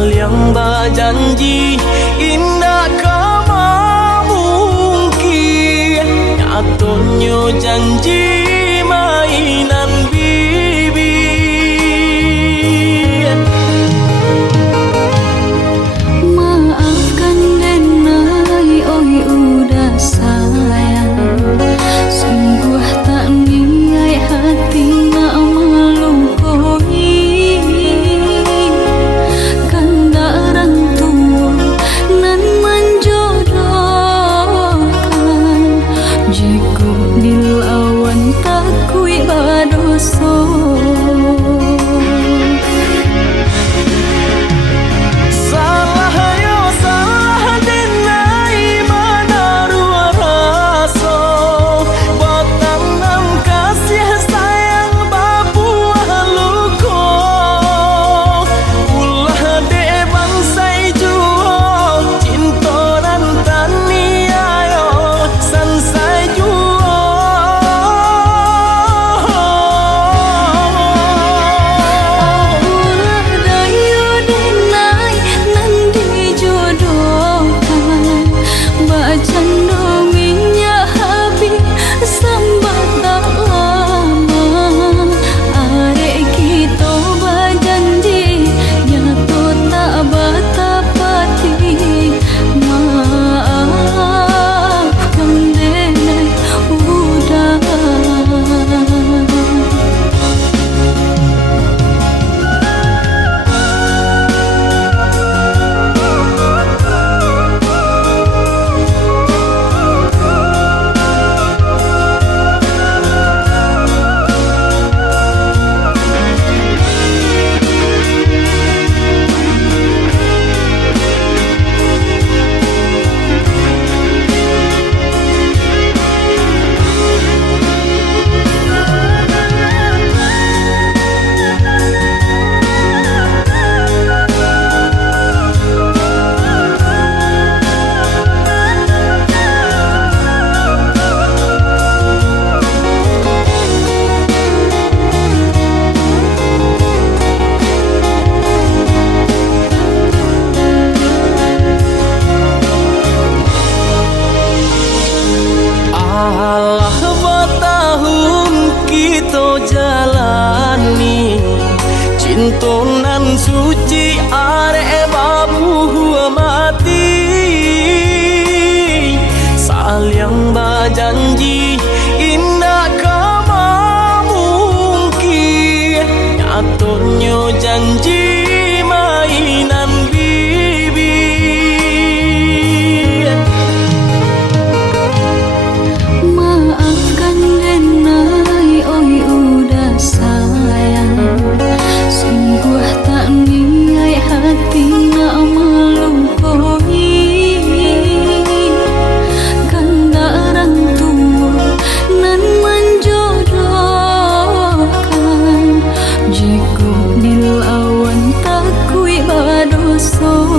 saling berjanji indah kama mungkin nyatanya janji mainan bibi. Maafkan Denai, oi udah sayang, sungguh tak niat hati nak melukai. Kandaran tua nan menjodohkan, jika dilawan takui badoso. Allah bertahun kita jalani cinta nan suci arek babu mati, saling berjanji indah kama mungkin nyatanya janji mainan bibi. Maafkan Denai, oi udah sayang, sungguh tak niat hati nak melukai. Kandaran tua nan menjodohkan, jika dilawan takui badoso.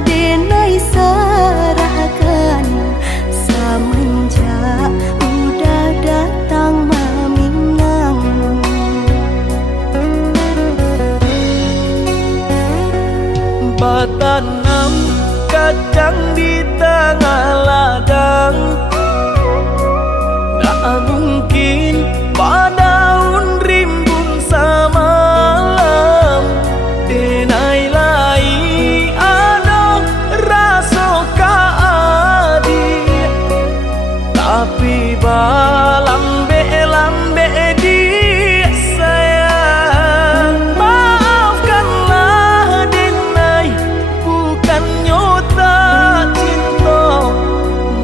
denai serahkan semenjak udah datang meminang. Batanam kacang di tengah ladang, tak mungkin padaun rimbun samalam. Denai lai ada rasa kaadi, tapi lambe di sayang. Maafkanlah denai, bukannya tak cinta,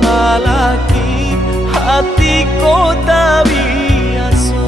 malaki hati ko tak biasa.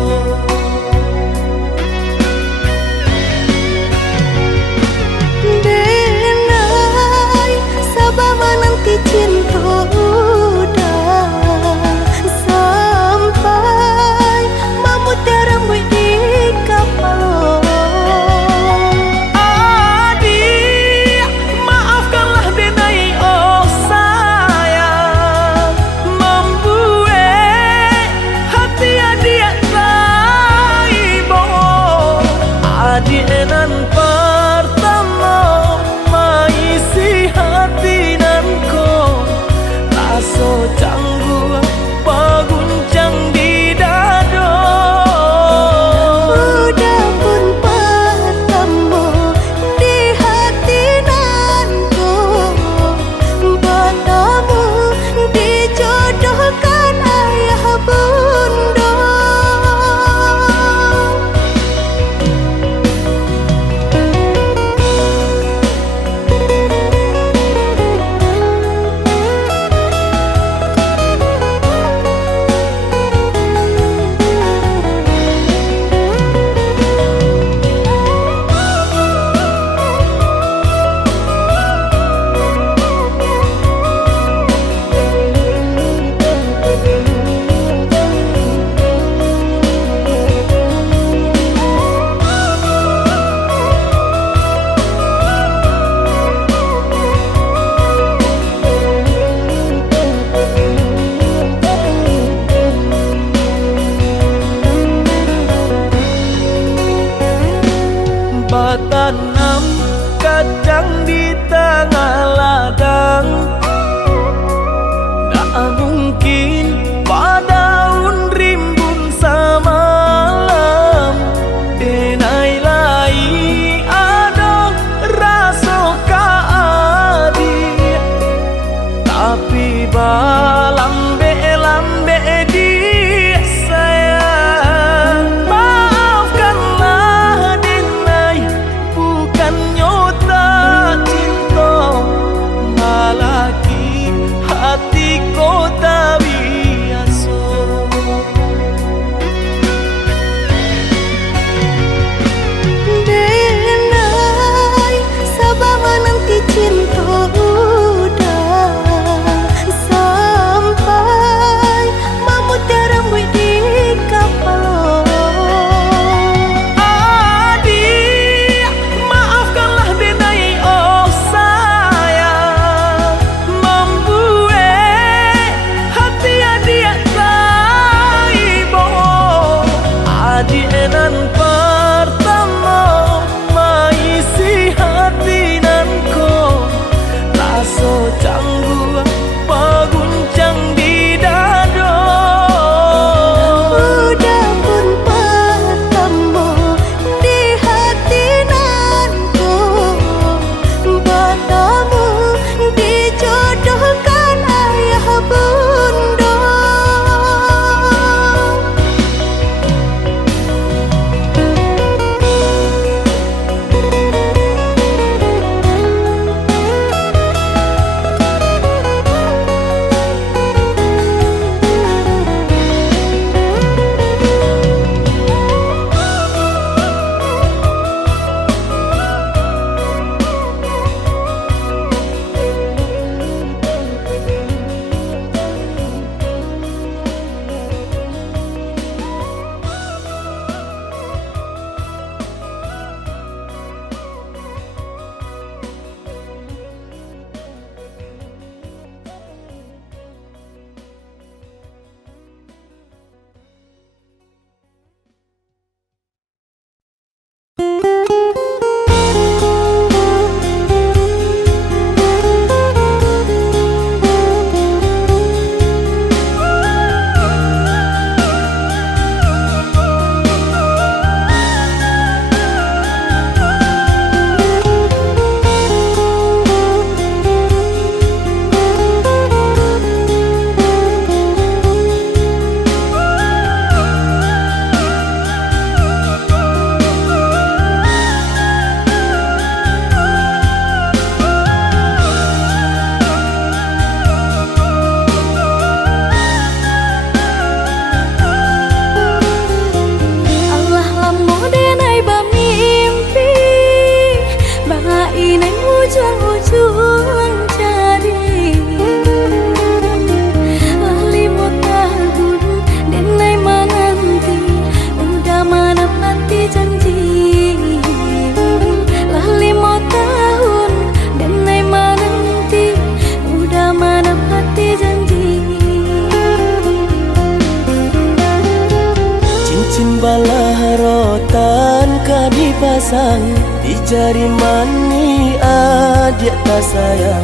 sang di jari mani adik tak sayang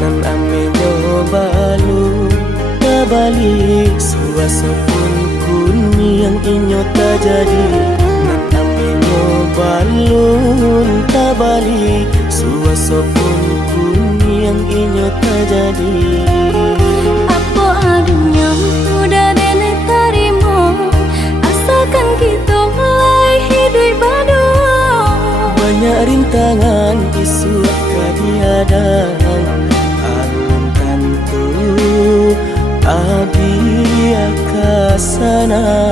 nan ame nyobalu tabali suaso pun kuni yang inyo tak jadi nan ame nyobalu tabali suaso pun kuni yang inyo tak jadi. Apa adunya udah nenek tarimo asalkan kita mulai hidup badu. Banyak rintangan isu kadiadang alun tentu abi akasana.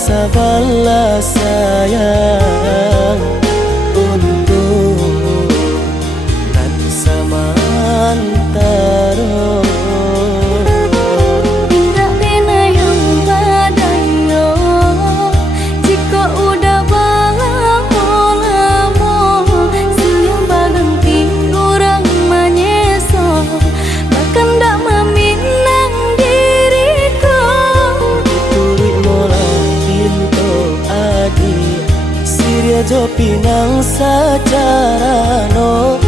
Sabarlah sayang untuk nan samantaro. Indah dena yang badayo jika udah lamo siang baganti orang manyeso bahkan dak meminang diriku Diturik mola pinto adi Siria jo pinang secara no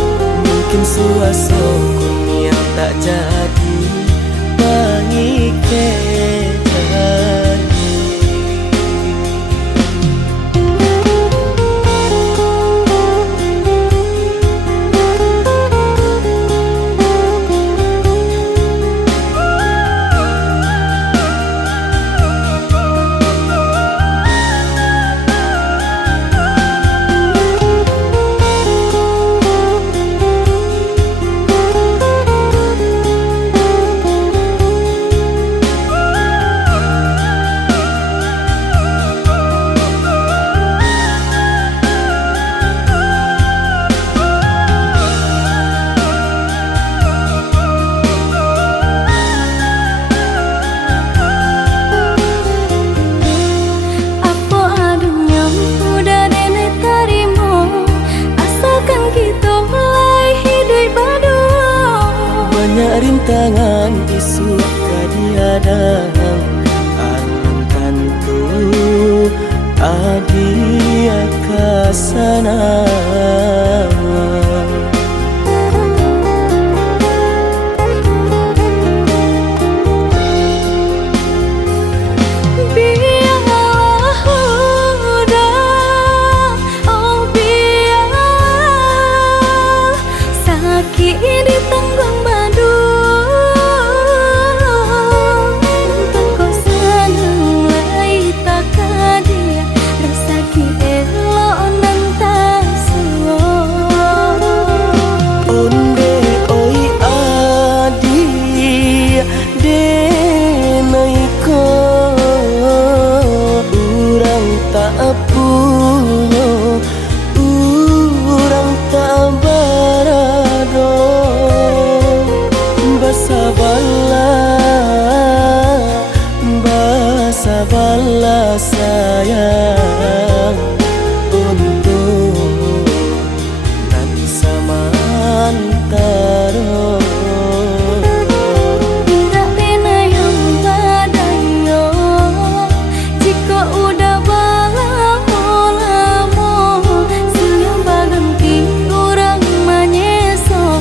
mungkin suaso kun yang tak jadi bangi kejadi. Banyak rintangan isu kadiadang alun tentu adi akasana. Sabarlah sayang untuk nan samantaro. Indah dena yang badayo jika udah lamo siang baganti orang manyeso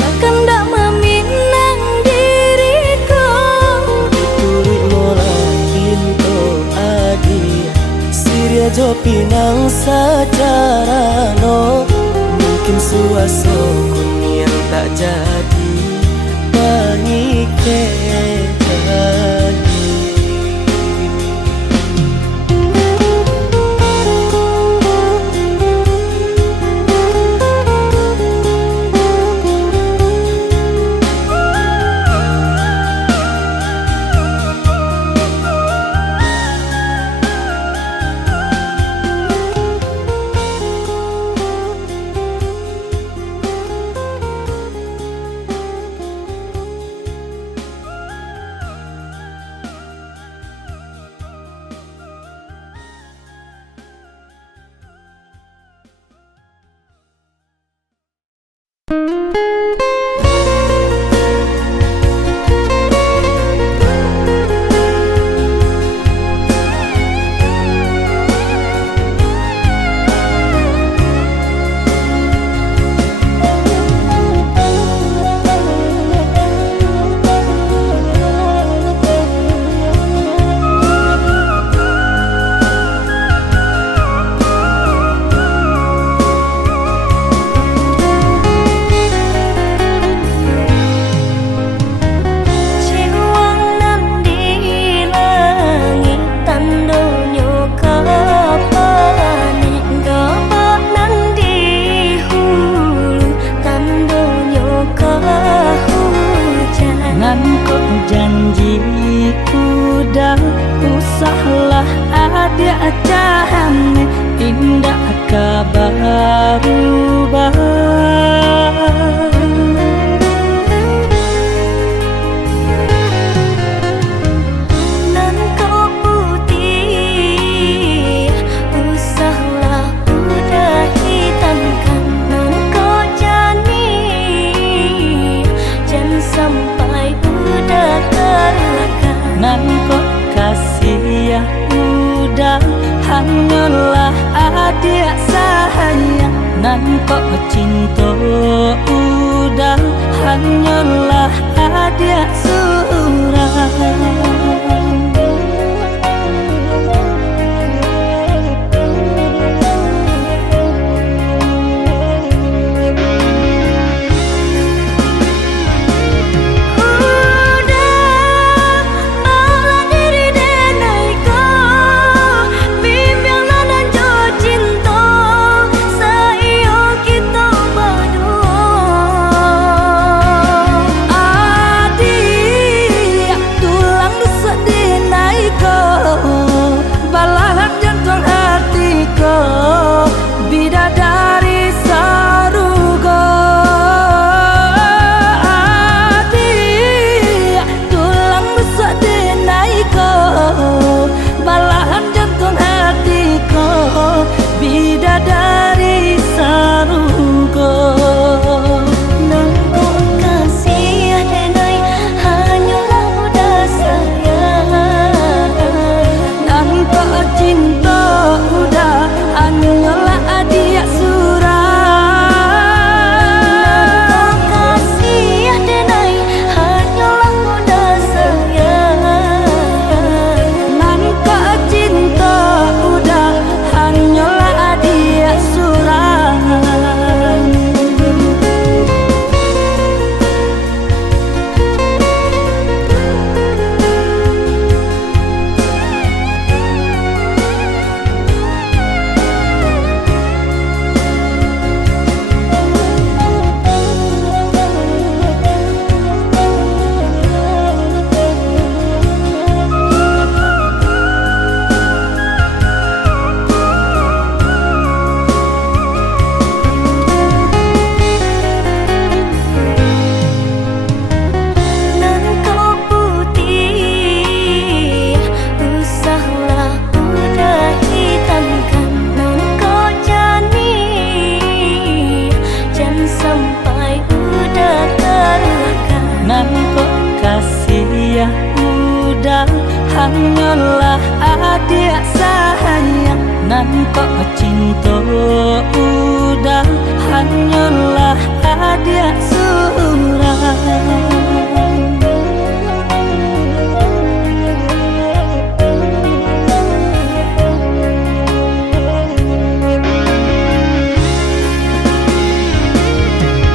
bahkan dak meminang diriku Diturik mola pinto adi Siria jo pinang secara no mungkin suaso kun yang tak jadi bangi jadi. hanyalah adik sahaya, nan kok cinta udah hanyalah adik surah. Hanyalah adik sayang, nan kok cinta udah hanyalah adik surah.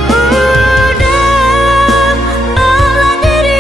Udah bela diri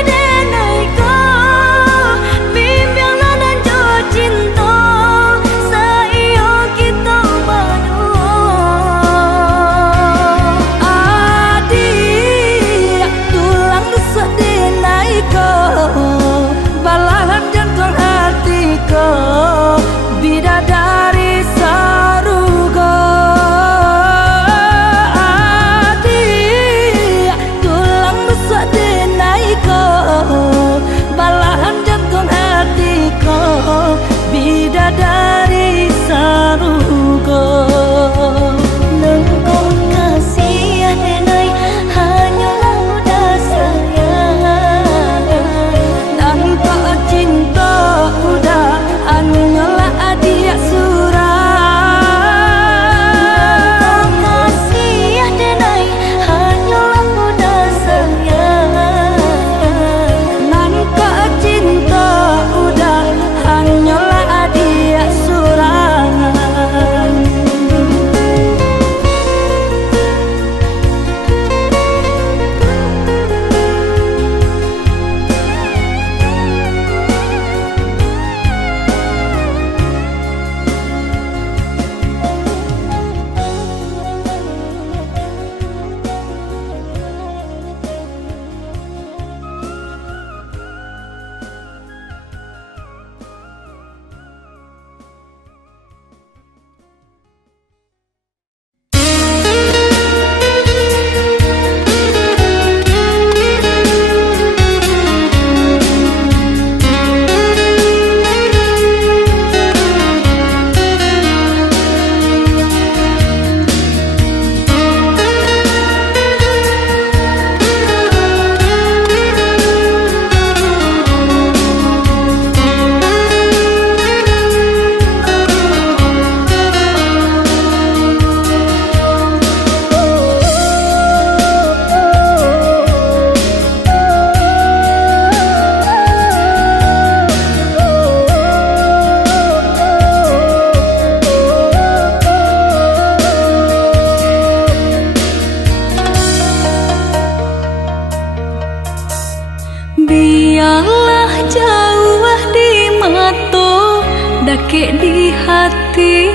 dake di hati.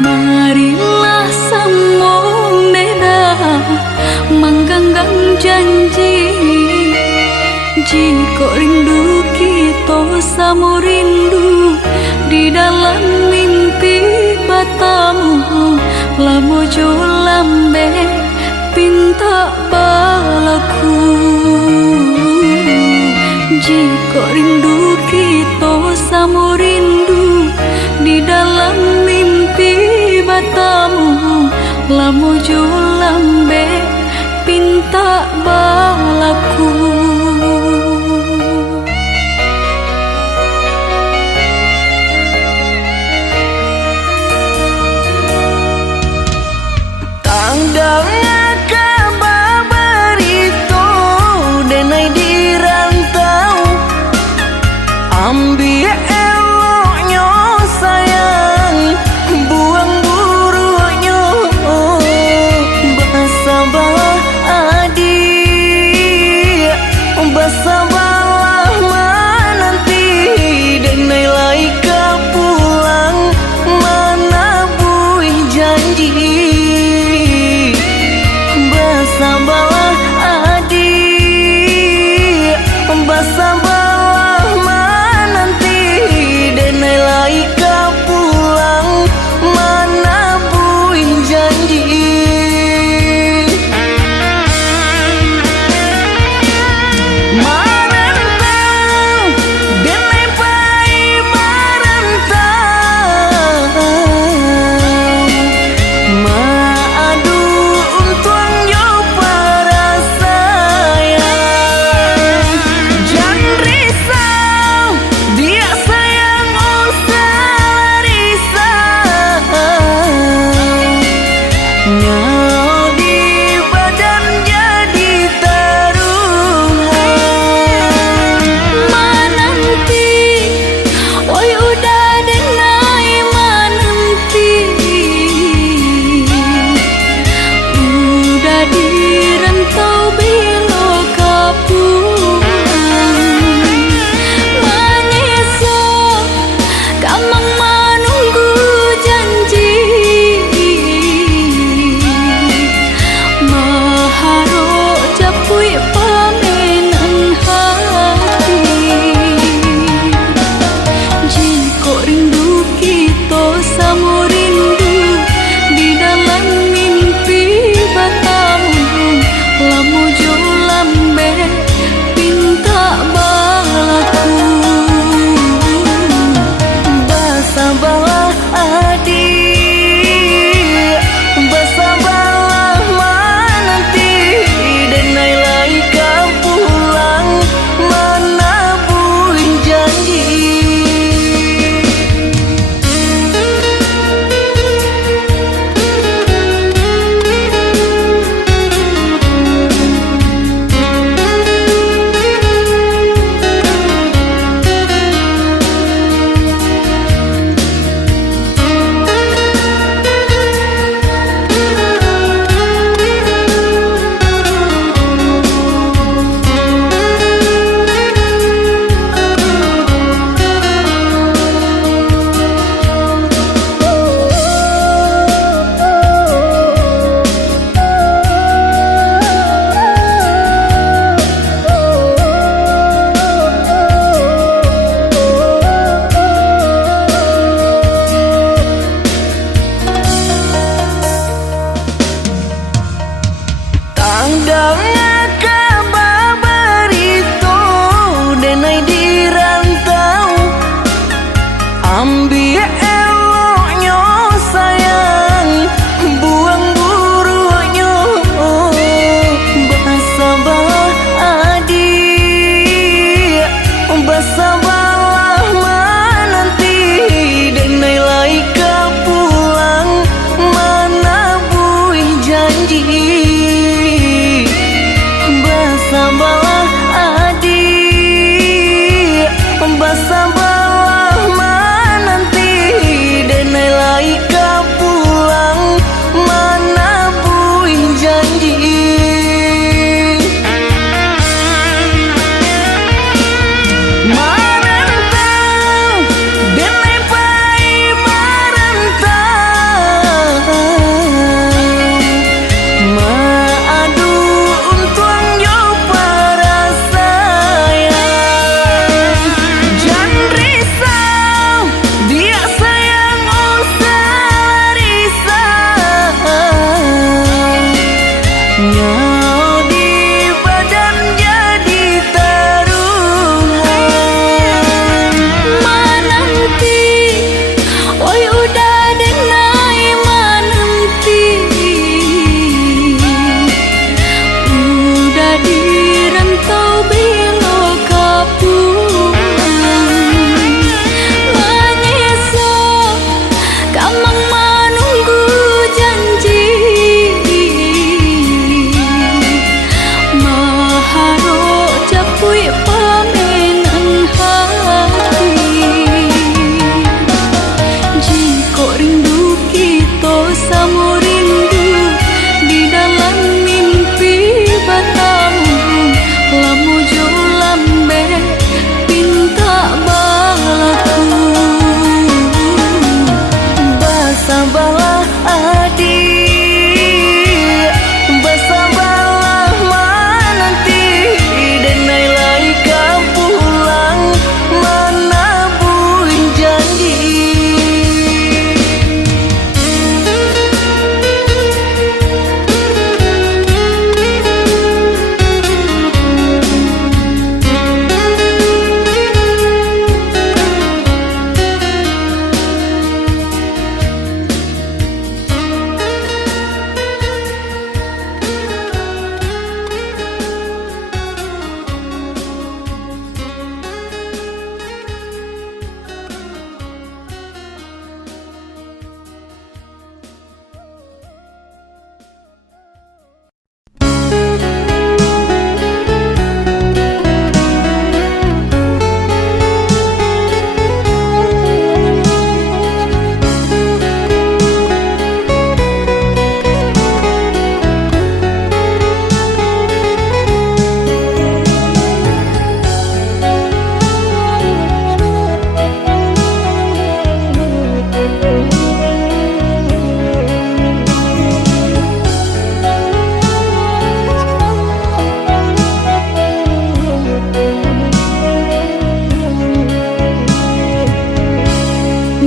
Marilah semua beda mengganggang janji. Jika rindu kita sama rindu di dalam mimpi batamu, lamo jo lambe pinta balaku. Jika rindu kita sama rindu di dalam mimpi batamu, lamo jo lambe pinta balaku. Tanggalnya kabar itu denai di rantau, ambil eloknya sayang, buang buruknya. Basabah adik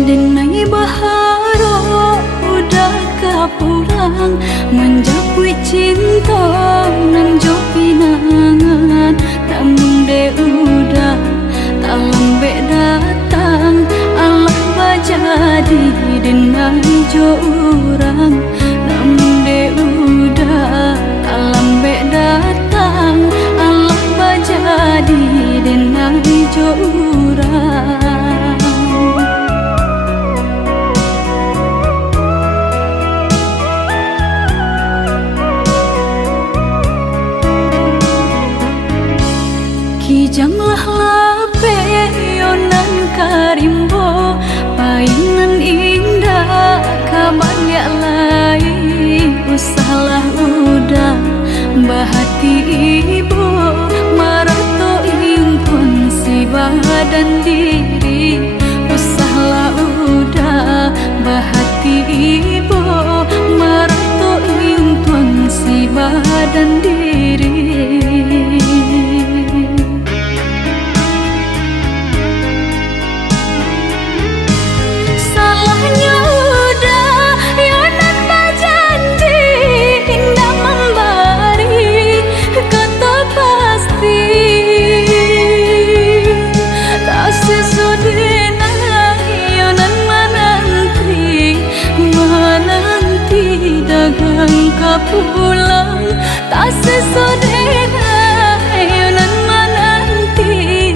Denai baharo udah kapulang, menjapui cinta nan jo pinangan. Namun de udah tak lambe datang, Allah bajadi denai jo urang. Namun de udah tak lambe datang, Allah bajadi denai jo urang. Kijanglah lape yonan karimbo, painan indah kabanyak lain. Usahlah udah bahati ibu, marato impun si badan diri. Usahlah udah bahati ibu, marato impun si badan diri. Pulang tak sesodena yonan menanti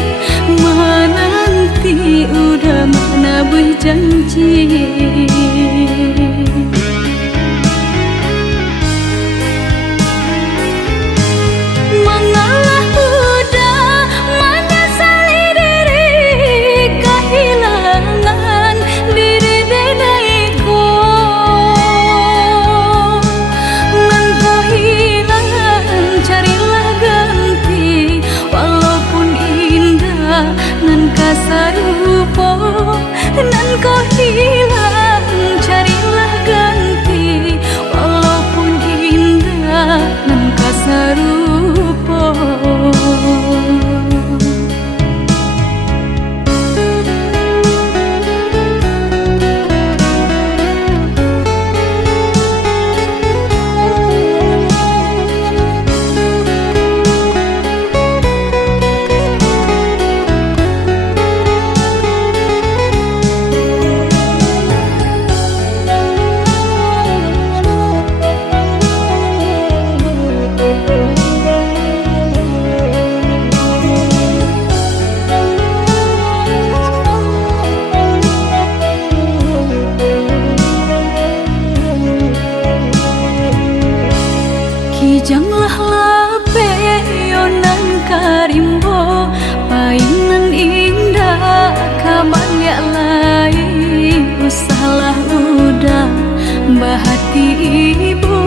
udah mana berjanji. Mengalah udah menyesali diri, kehilangan diri denaiku. Nan kasarupo, nan kau hilang, carilah ganti. Walaupun indah, nan kasarupo. Kijanglah lape yonan karimbo, painan indah kabanyak lain. Usahlah udah bahati ibu,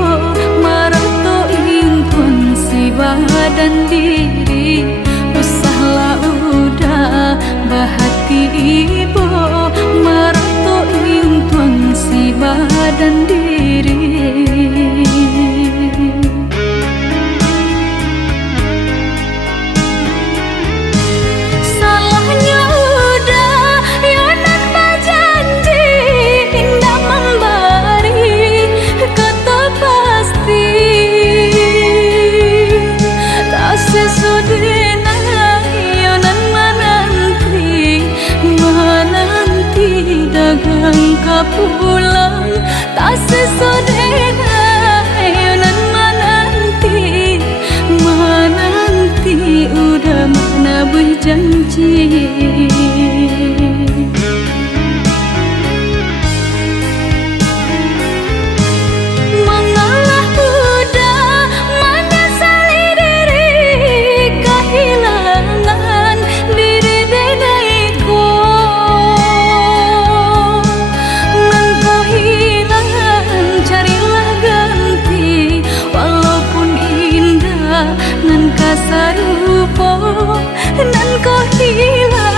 marato impun si badan diri. Usahlah udah bahati ibu, marato impun si badan diri. Pulang tak sesodena yonan menanti udah mana berjanji. Mengalah udah menyesali diri, kehilangan diri denaiku. Nan kasarupo, nan kau hilang.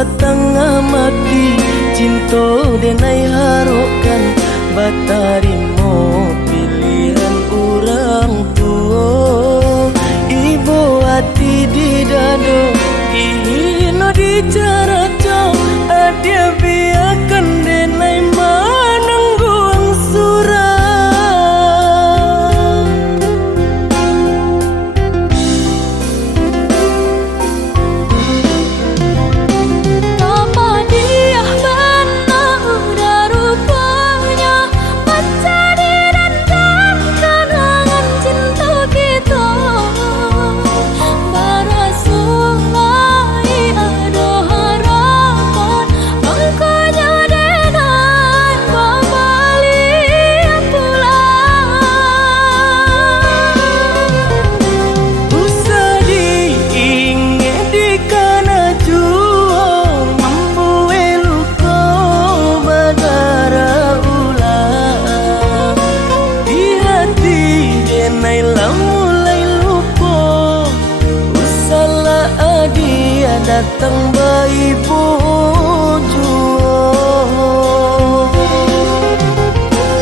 setengah mati cinta denai harokan batarimo pilihan orang tua ibu hati di dado ino di cara cau adia biarkan denai manangguang surah datang bayi bojo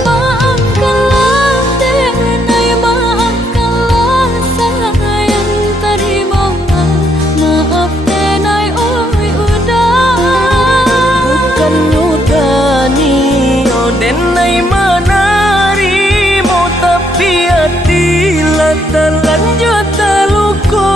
maafkanlah denai maafkanlah sayang terima maaf denai oi udah bukan nyutani oh denai manari mau tapi hati lah terlanjut terluka.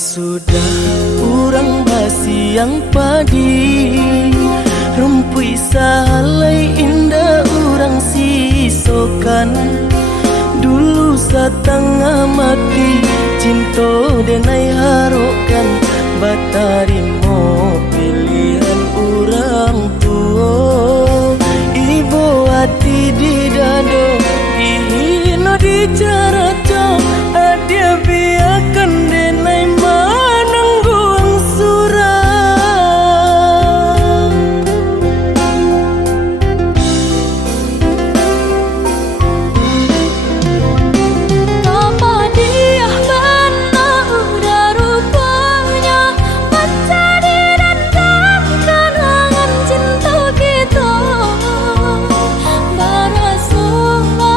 Sudah orang basi yang padi rumpui salai indah orang sisokan dulu setengah mati cinta denai harokan batarimo pilihan orang tua ibu hati di dado ino di cara cau adia biarkan denai manangguang surah apa dia benar udah rupanya mencari dan kenangan cinta kita barasulai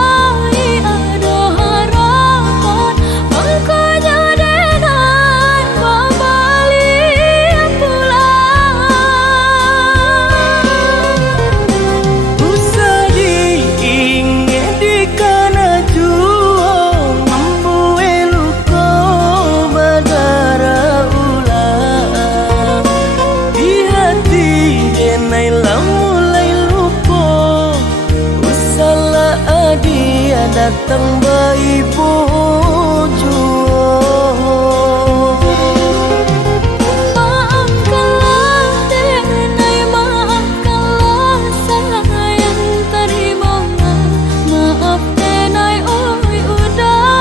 ada harapan makanya denai kembali pulang usah diingat di kana juang membuai luka badara ulang di hati denai lah mulai lupa usahlah adia datang bayi bojo maafkanlah denai maafkanlah sayang terima maaf denai oi udah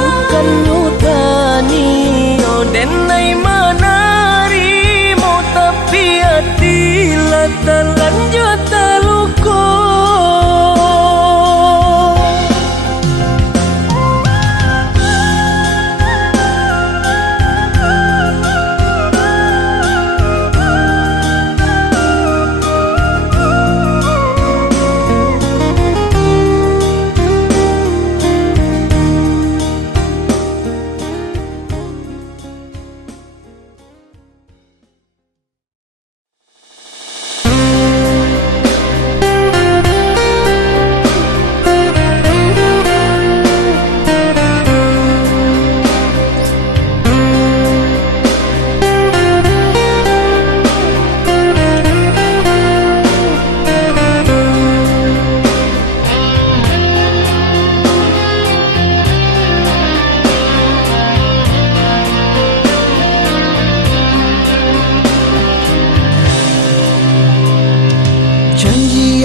bukan nyutani oh denai manari mau tapi hati lah terlanjut terluka.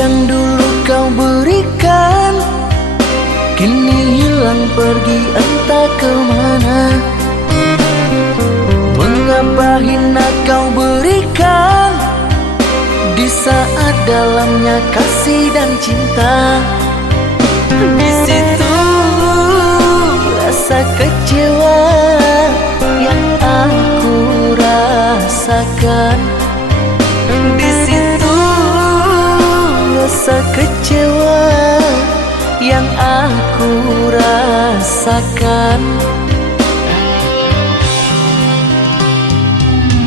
yang dulu kau berikan kini hilang pergi entah kemana. Mengapa hina kau berikan di saat dalamnya kasih dan cinta. Di situ rasa kecewa yang aku rasakan. Di situ rasa kecewa yang aku rasakan.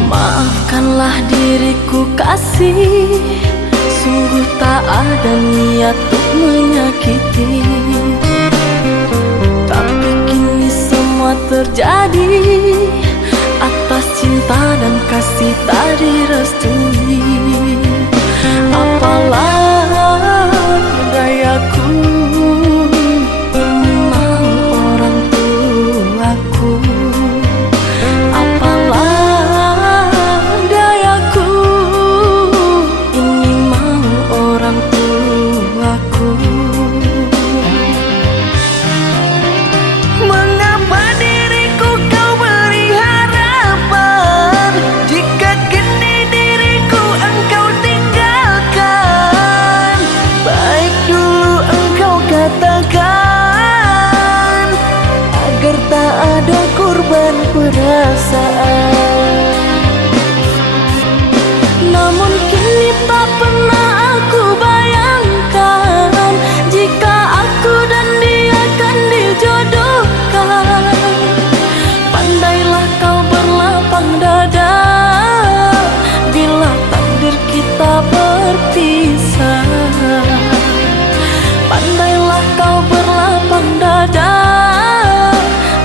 Maafkanlah diriku kasih, sungguh tak ada niat untuk menyakiti. Tapi kini semua terjadi atas cinta dan kasih tak direstui. Apalah dayaku, ini mau orang tuaku. Apalah dayaku, ini mau orang tuaku. Mengapa diriku kau beri harapan jika kini diriku engkau tinggalkan? Baik dulu engkau katakan agar tak ada korban perasaan. Namun kini tak pernah aku bayangkan jika aku dan dia akan dijodohkan. Pandailah kau berlapang dada bila takdir kita berpisah. Pandailah kau berlapang dada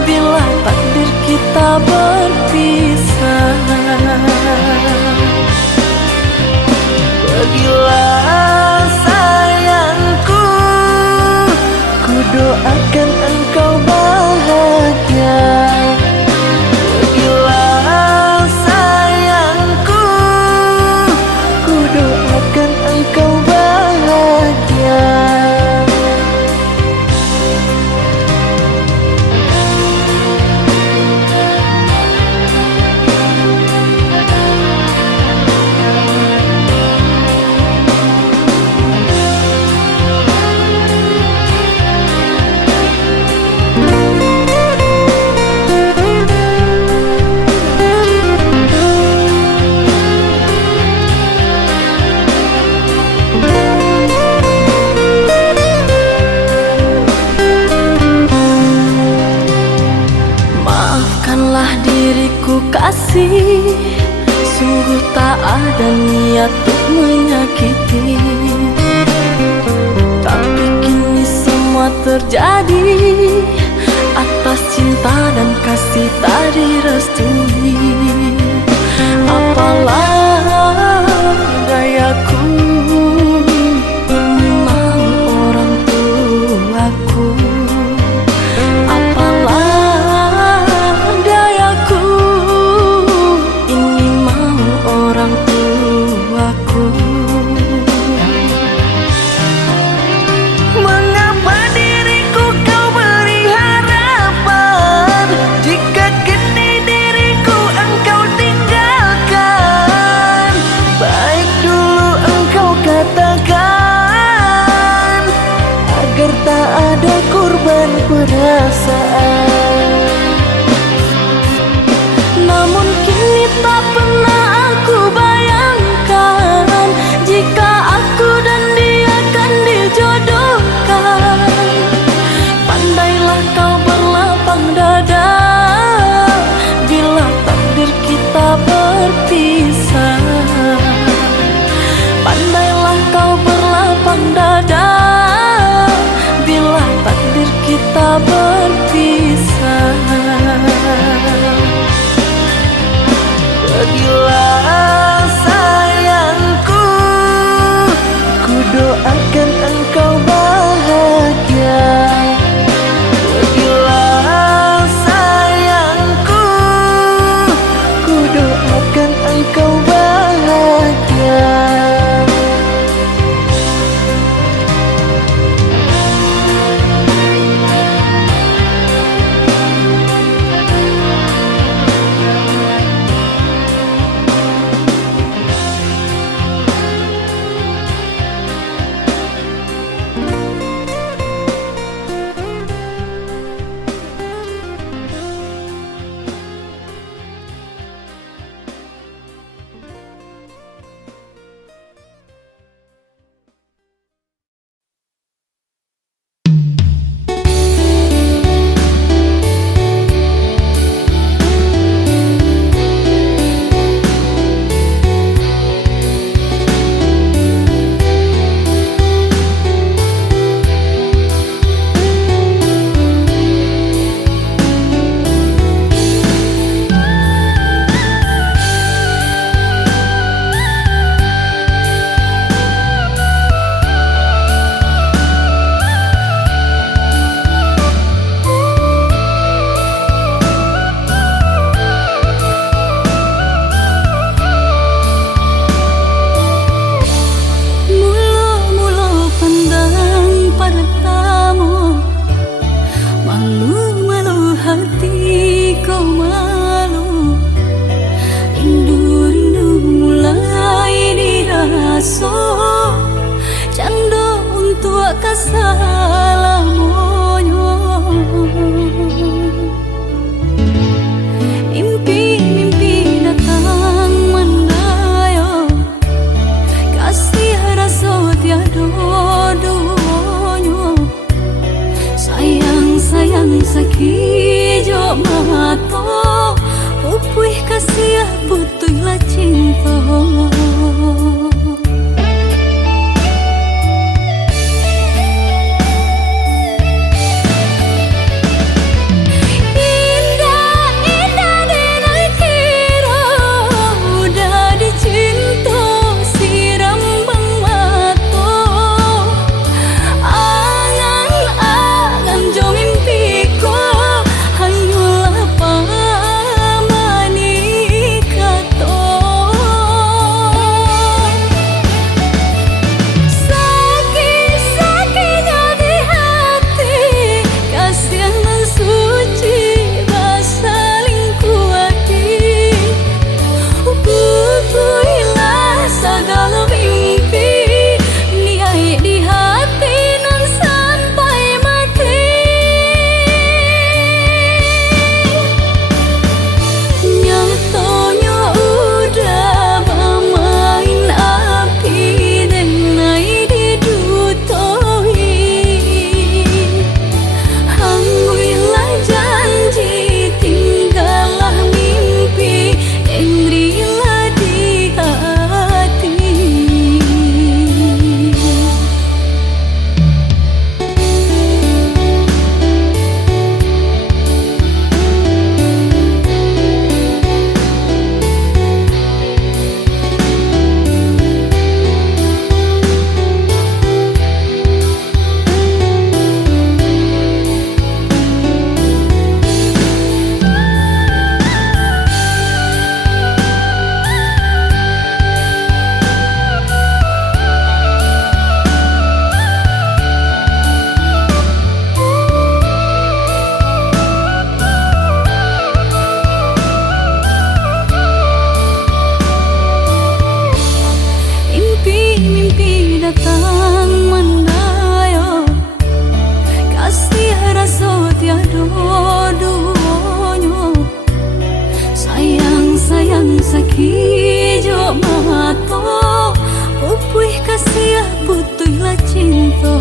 bila takdir kita berpisah. Pergilah sayangku, ku doakan engkau bahagia. Pergilah sayangku, ku doakan engkau bahagia. Maafkanlah diriku kasih, sungguh tak ada niat untuk menyakiti. Tapi kini semua terjadi atas cinta dan kasih tak direstui. Apalah dayaku, ini mau orang tuaku. Apalah dayaku, ini mau orang tuaku. Mengapa diriku kau beri harapan jika kini diriku engkau tinggalkan? kasalamonyo. Mimpi-mimpi datang mendayo, kasih rasa tiada duonyo. Sayang-sayang sakijo mato, upuih kasih putuhlah cinta. Mimpi datang mendayo, kasih rasa tiada duonyo. Sayang-sayang sakijo mato, upuih kasih putuhlah cinta.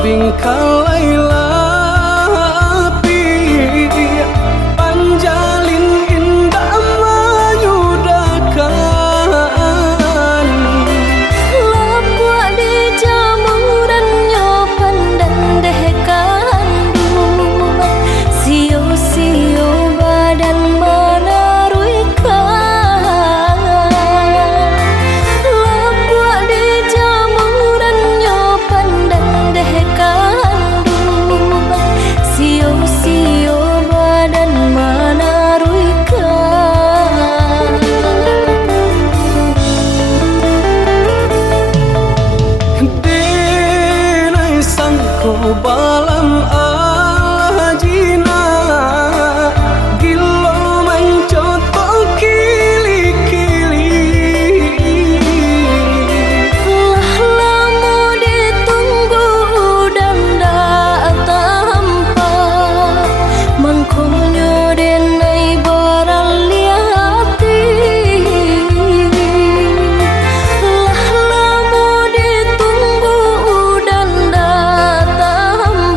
bingkalailah api panjalin indah mayudakan Lapua di jamurannya pandan deh kandungan Sio-sio badan menaruikan Lapua di jamurannya pandan deh kandungan Sio-sio badan menaruikan Denai sangko balam ajina Gilo mencoto kili-kili Lamu ditunggu dan tak tampak Mangkunyo denai baraliati Lamu ditunggu dan tak tampak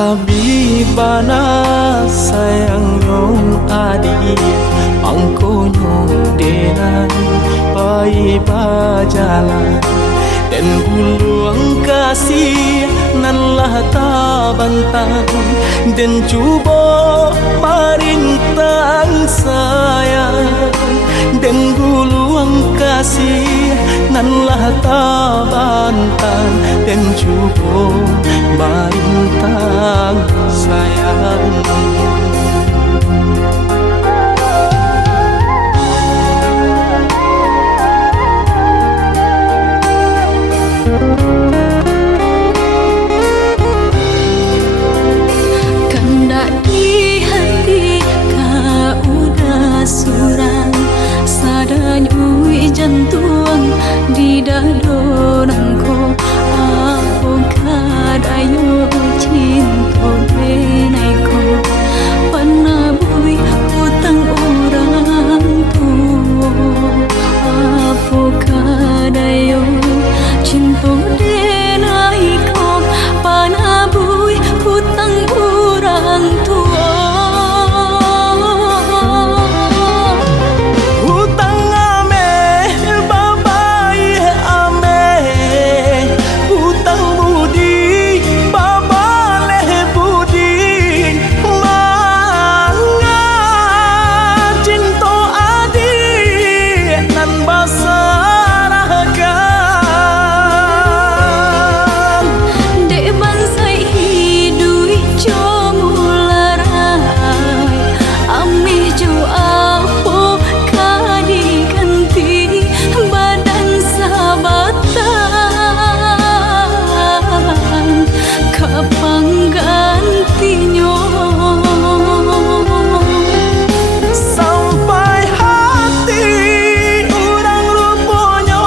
Habibana sayang nyong adi Angko nyong denan pai bajalan Dan buluang kasih nan lah tabantang Dan cuba marintang sayang Dan buluang kasih nan lah tabantang Dan cuba marintang sayang Kandak di hati ka udah surang Sadany ui jantung di dado nangko Aku kadayo cinta benaiko Panabui hutang orang tua Aku kadayo cinta benaiko Panabui hutang orang tua Hutang ame babai ame Hutang budi babale budi Manga cinta adi nan basarakan Dek bansai hidui comularai Amih jo apo kadi ganti badan sabatan Kapang gantinyo Sampai hati urang luponyo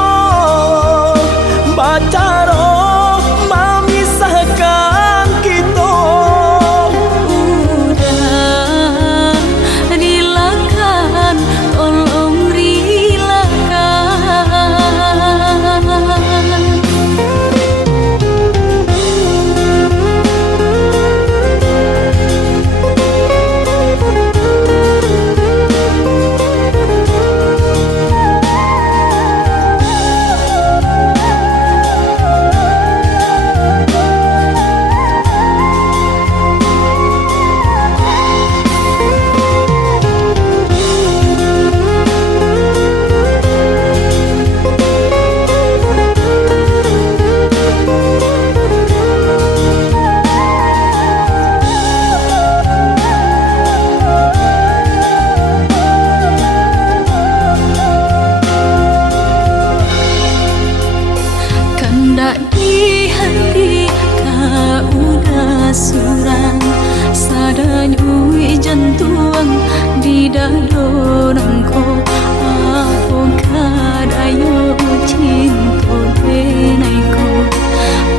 Bacaro memisahkan kita Udah rilakan, tolong rilakan Kandak di hati ka udah surang Sadany ui jantung di dado nangko Aku kadayo cinta benaiko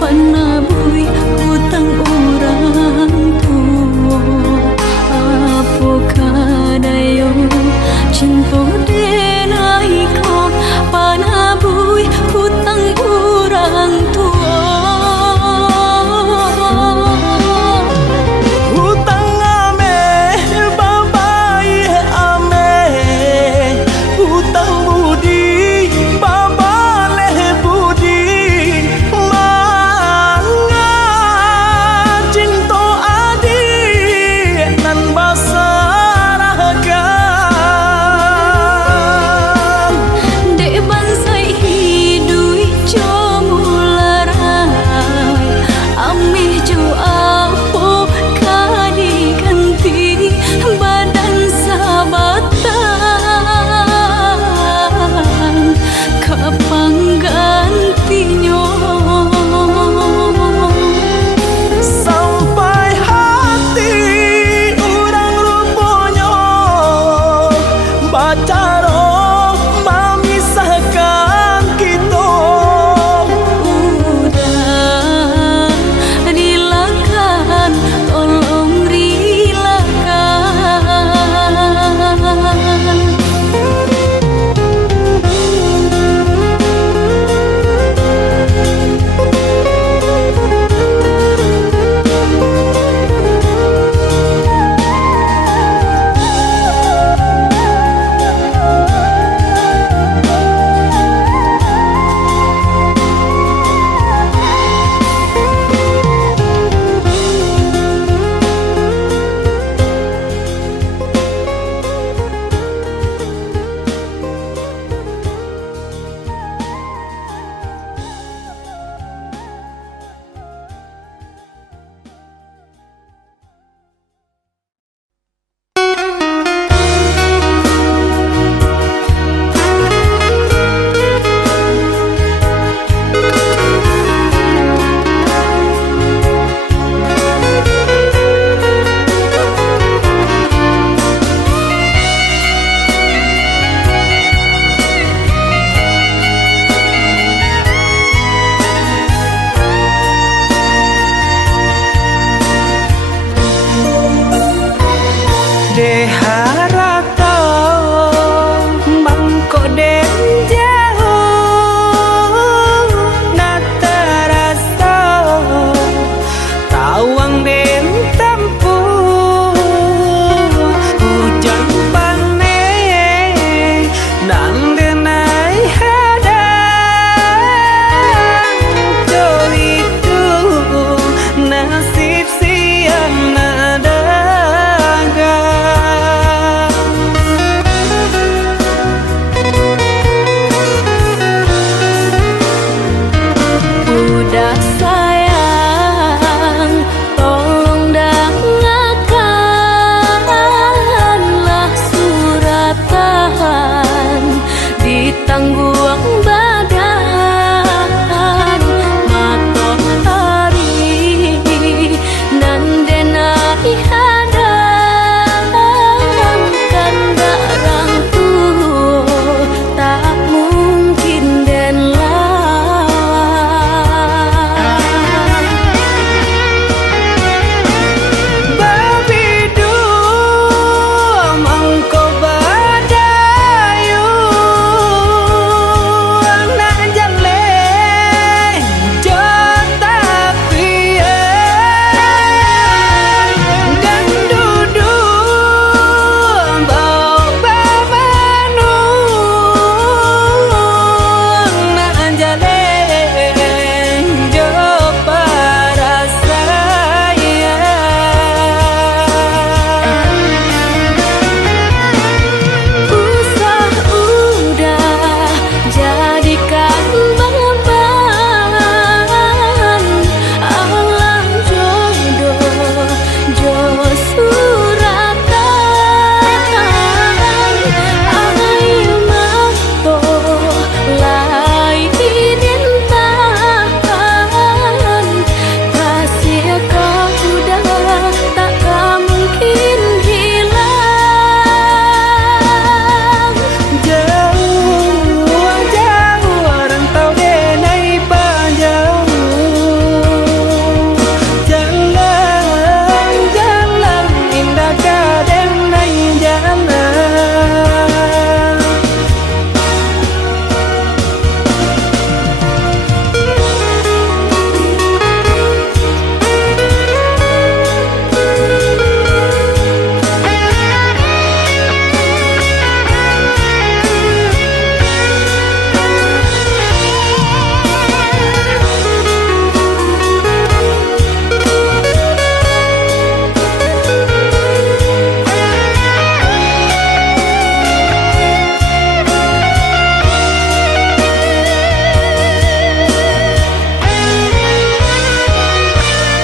Panabui hutang orang tua Aku kadayo cinta benaiko Panabui hutang orang tua Hutang ame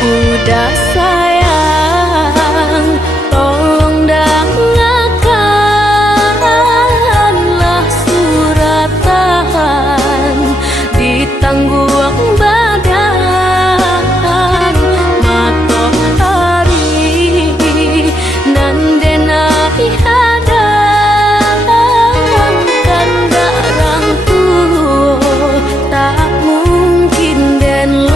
Udah sayang, tolong dengarkanlah surat tahan di tangguang badan matahari nan denai hadang kanda rangku tak mungkin den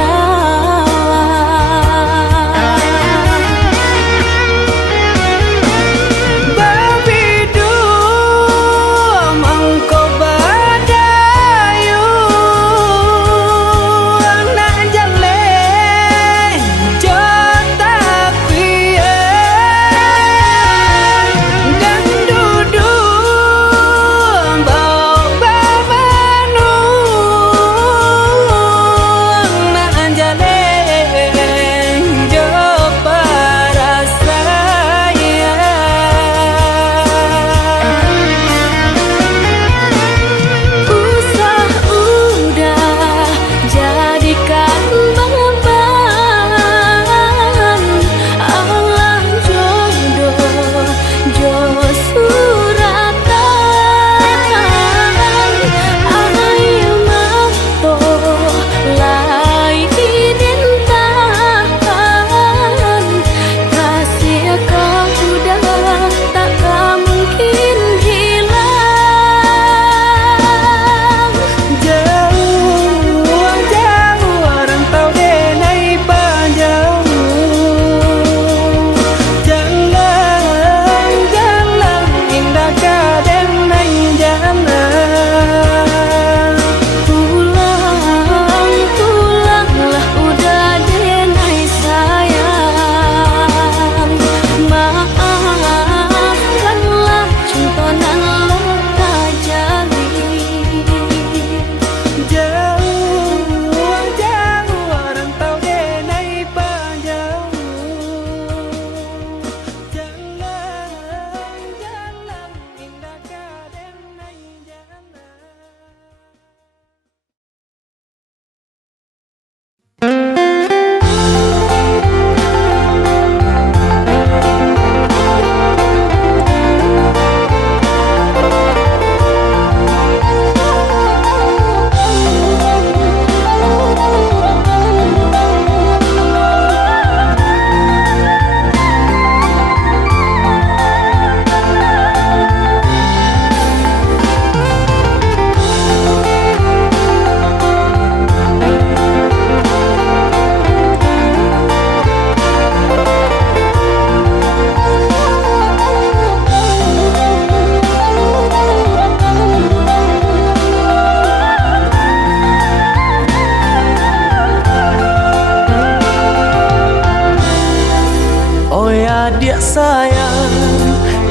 Adik sayang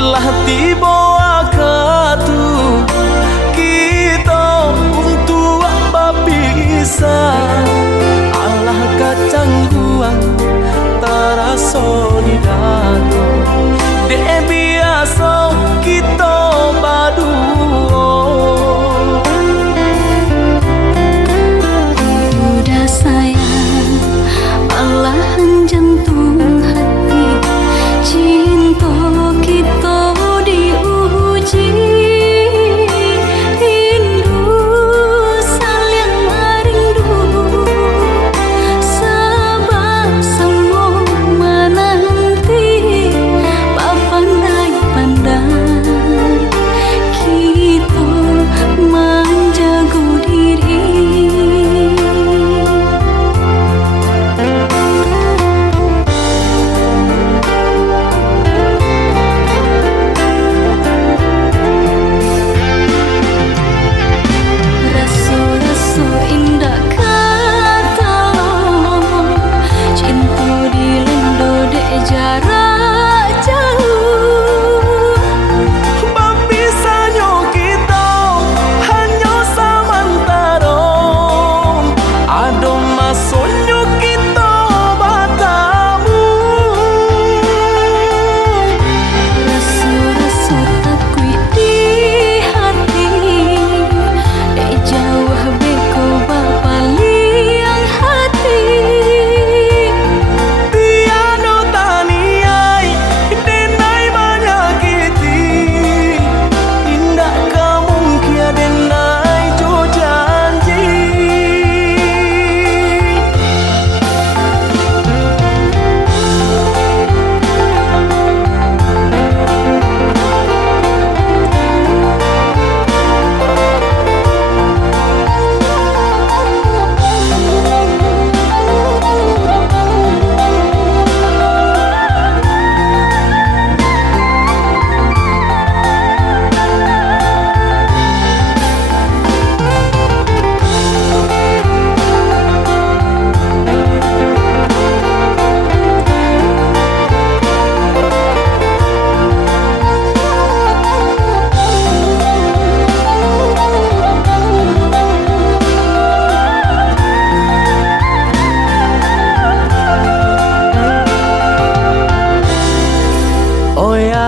lah tiba waktu kita untuk apa bisa alah kacangguan terasa di dagu dek biasa kita berdua. Udah sayang, alahan jantung hati cinta kita diulang.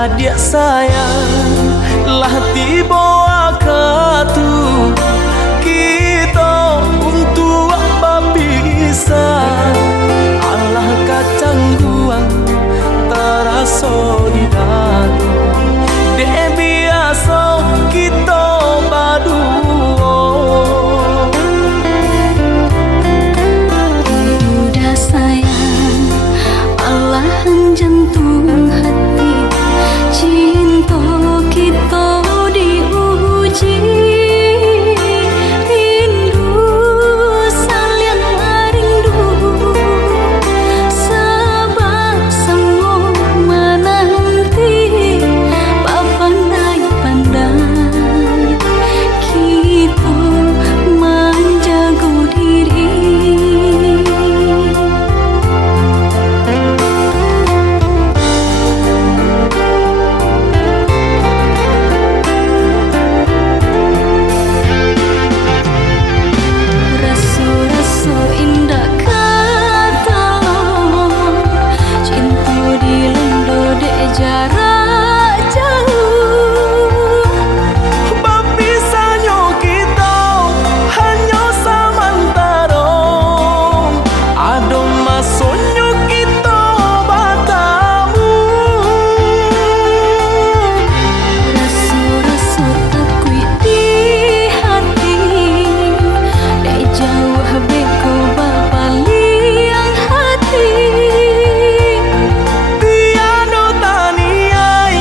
adik sayang lah tiba waktu kita untuk berpisah. Allah kacang guang terasa di dada, dek biasa kita berdua. Udah sayang, alahan jantung hati, cinta kita diuji. Rindu saling rindu, sebab semua menanti. Pandai-pandai kita menjaga diri. Rasa-rasa indah kata cinta dilanda dek jarak jauh. Berpisahnya kita hanya sementara, ada masanya kita bertemu. Rasa-rasa takut di hati, dek jauh beko bapaliang hati. Tiada taniai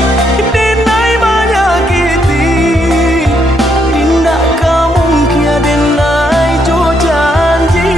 denai menyakiti, tindak kamu kia denai jo janji.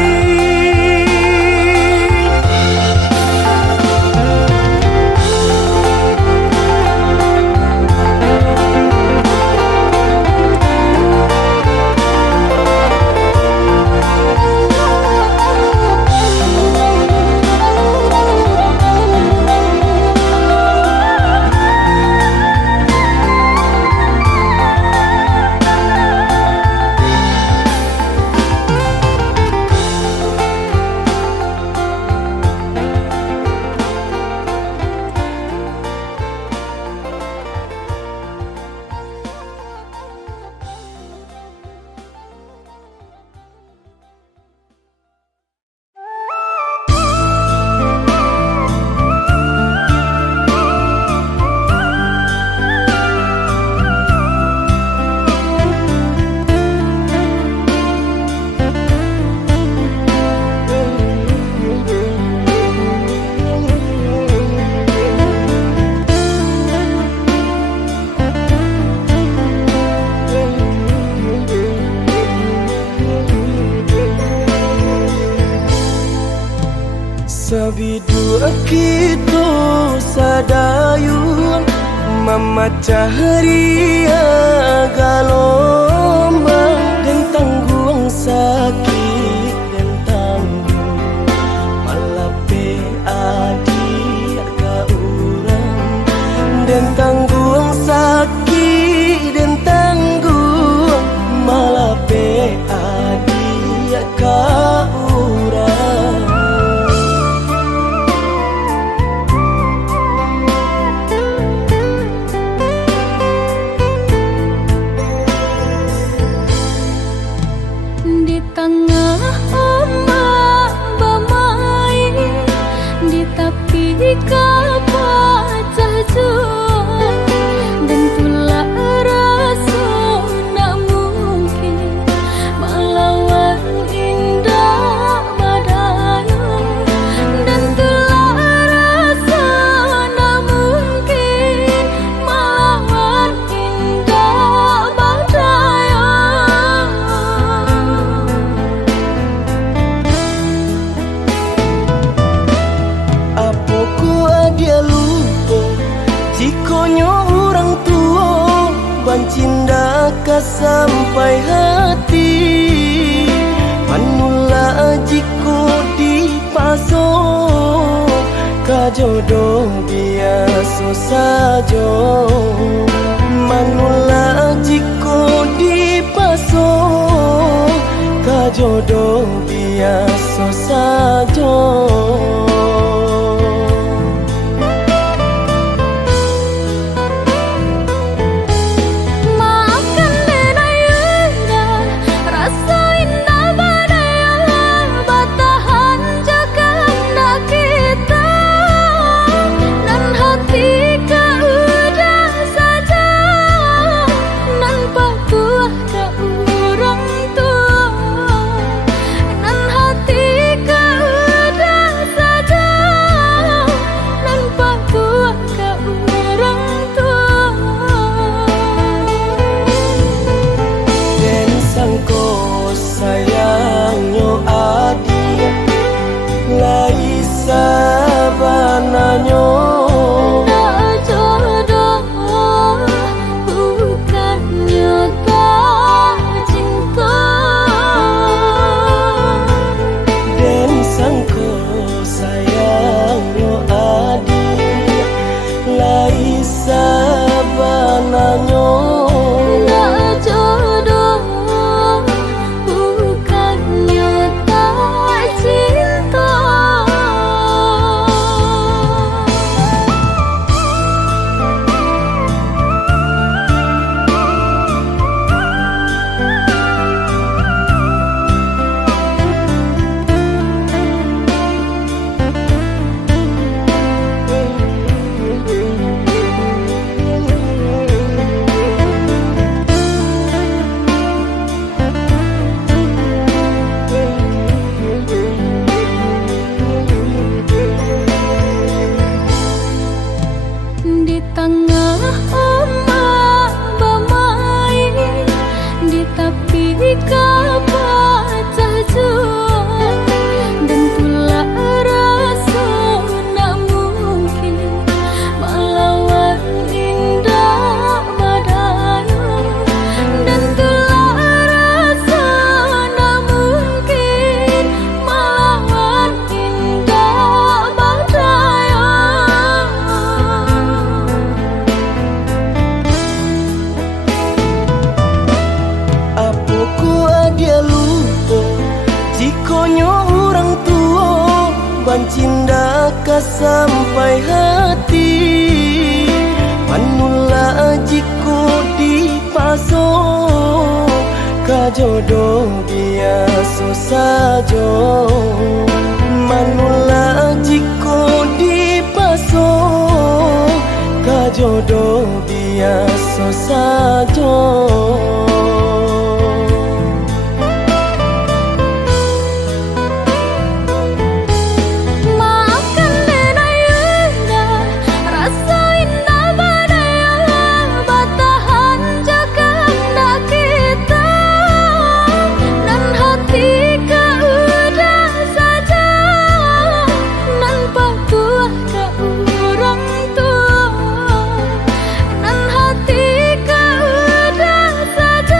Sabidu kita sadayun memecah ria galombang dan tanggung sakit dan tanggung malape adik ka urang dan tanggung sakit dan tanggung malape adik ka urang. Di tengah ombak bermain, di tepi kapal terjun, dan pula rasa nak mungkin melawan indah badai, dan pula rasa nak mungkin melawan indah badai. Dia lupa jikonya orang tua bancinda ka sampai hati manula jiko dipaso ka jodoh biasa saja manula jiko dipaso ka jodoh biasa saja. sabananyo. Nak jodoh bukannya tak cinta. Den sangko sayang yo adik lai sabananyo. Nak jodoh bukannya tak cinta. Di tengah ombak bermain, di tepi kapal juang, dan pula rasa nak mungkin melawan indah badai, dan pula rasa nak mungkin melawan indah badai. Apoko dia lupa jikonyo orang tua bancinda ka sampai hati. Manula jiko di paso ka jodoh biasa saja. Manula jiko di paso ka jodoh biasa saja. Maafkan dena yunda, rasa indah badai batahan jaga hendak kita, dan hati kau udah saja, nan patuah kau orang tua, dan hati kau udah saja.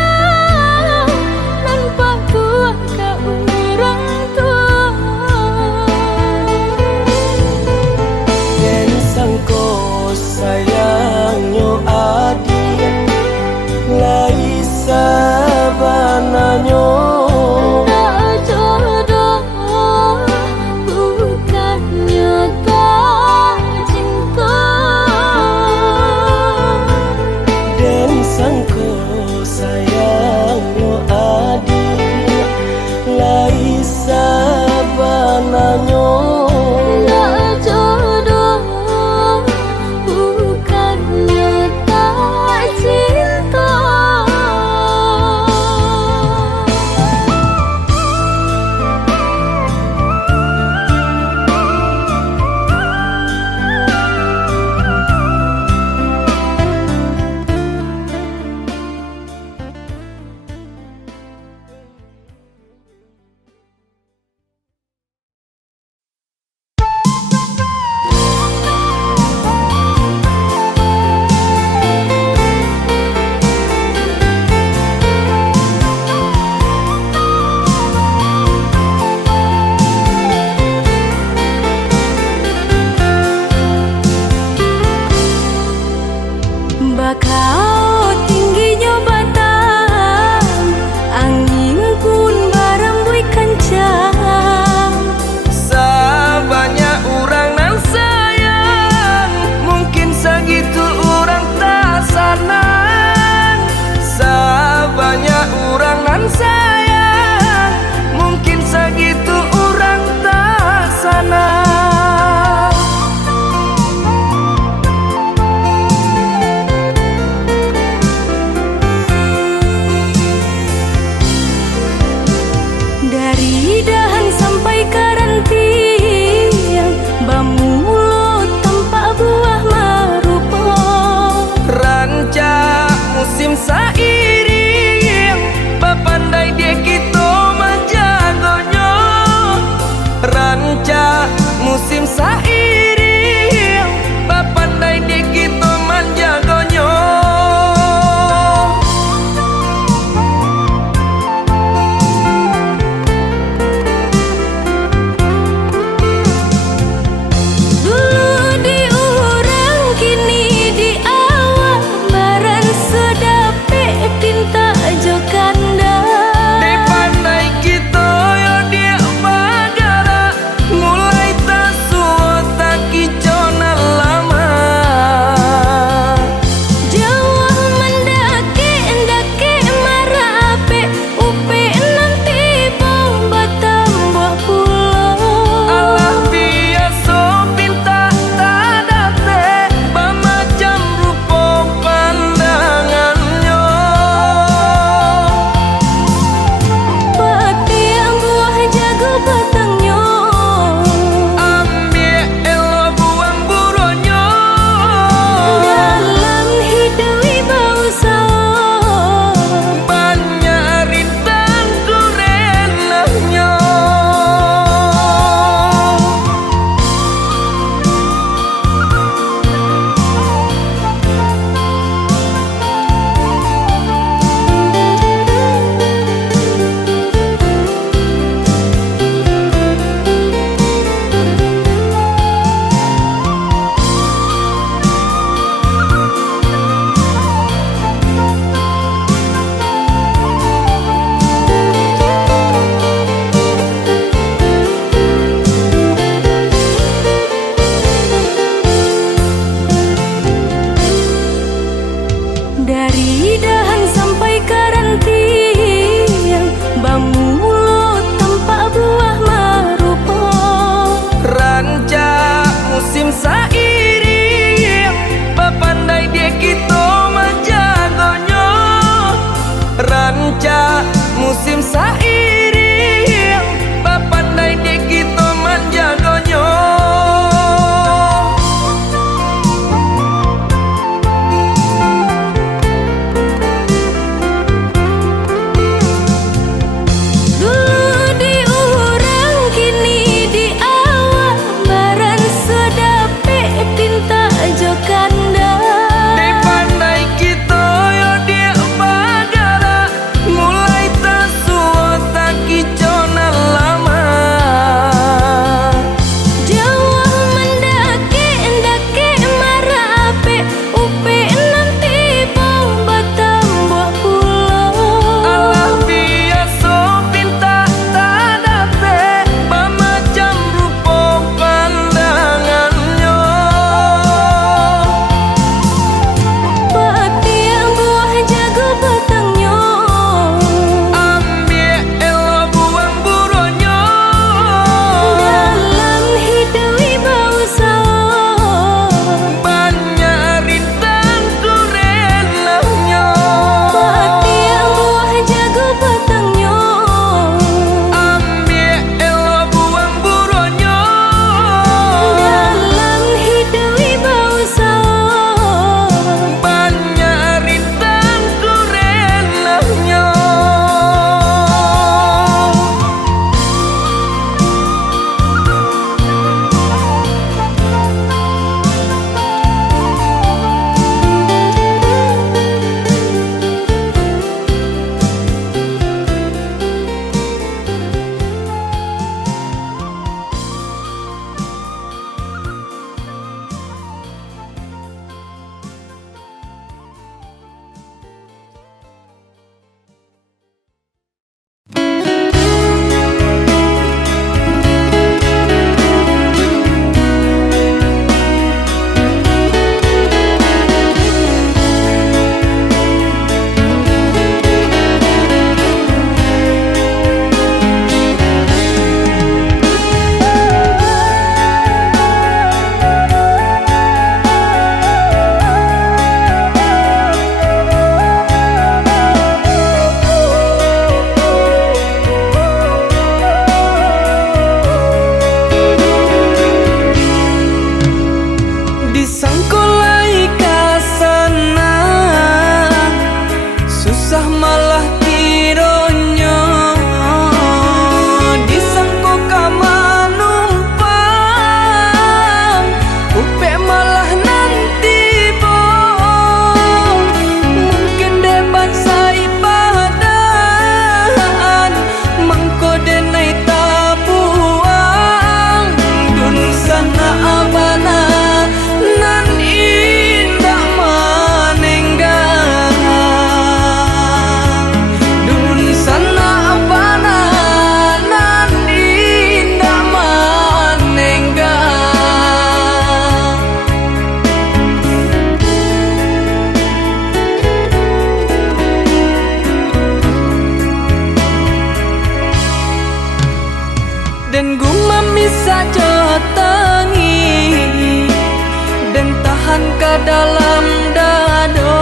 dalam dado.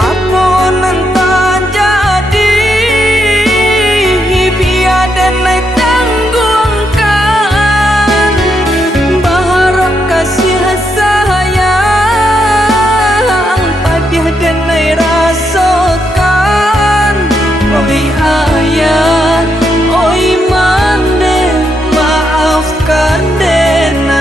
Aku nentang jadi biar denai tanggungkan baharap kasih sayang padiah denai rasakan. Oi ayah, oi mande, maafkan denai.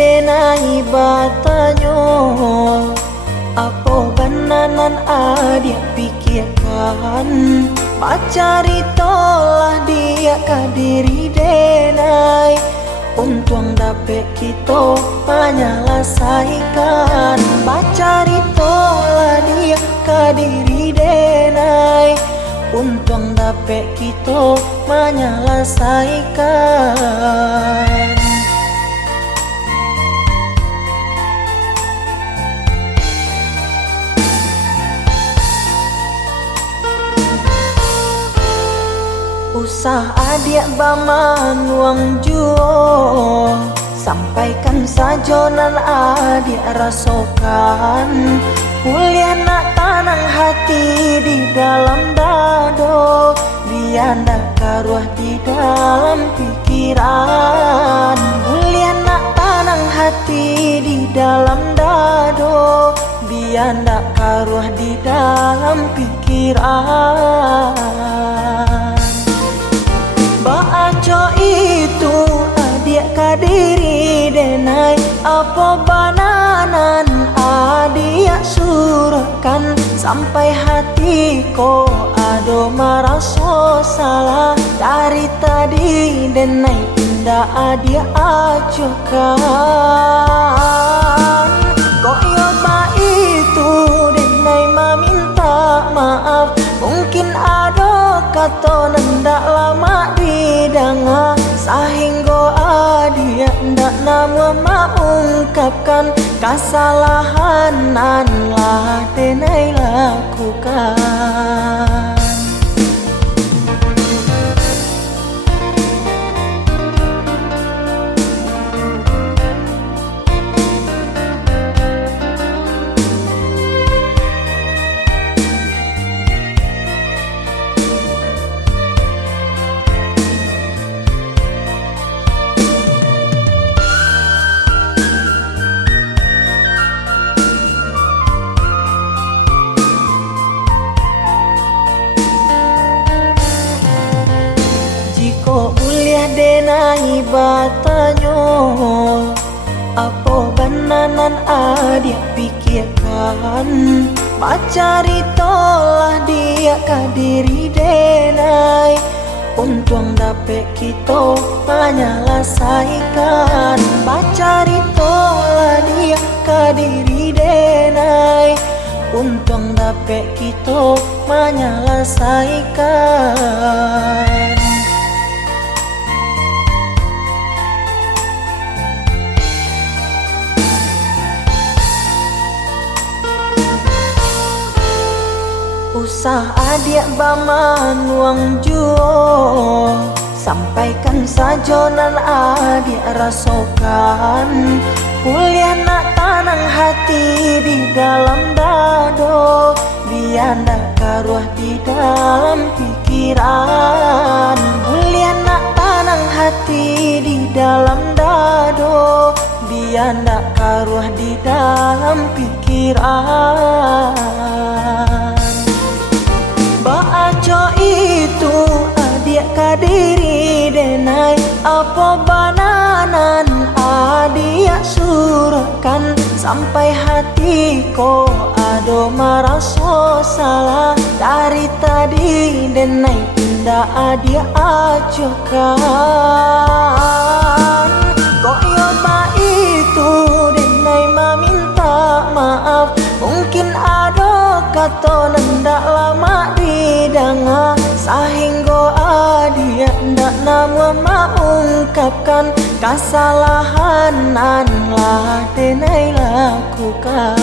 denai batanyo, apa bananan adia pikirkan, pacari tolah dia kadiri denai, untung dapet kita menyelesaikan, pacari tolah dia kadiri denai, untung dapet kita menyelesaikan. Usah adik baman uang juo, sampaikan sajonan adik rasokan, kuliah nak tanang hati di dalam dado, biar nak karuah di dalam pikiran, kuliah nak tanang hati di dalam dado, biar nak karuah di dalam pikiran. Baaco itu adik kadiri denai, apa bananan adik surahkan, sampai hati ko ado maraso salah, dari tadi denai indah adik acukan. Koyo ba itu denai meminta maaf, mungkin ado kata nendak lama didanga, sehingga adia ndak nama mengungkapkan kesalahan nan lah denai lakukan. Jika uliah denai batanyo, apa bananan adik pikirkan, pacari tolah dia kadiri denai, untung dapet kita menyelesaikan, pacari tolah dia kadiri denai, untung dapet kita menyelesaikan. Usah adik baman uang juo, sampaikan sajonan adik rasokan, kuliah nak tanang hati di dalam dado, biar nak karuah di dalam pikiran, kuliah nak tanang hati di dalam dado, biar nak karuah di dalam pikiran. Baaco itu adik kadiri denai, apa bananan adik surahkan, sampai hati ko ado maraso salah, dari tadi denai indah adik acukan. Koyo ba itu denai meminta maaf, mungkin ado kata nendak lama didanga, sehingga adia ndak nama mengungkapkan kesalahan nan lah denai lakukan.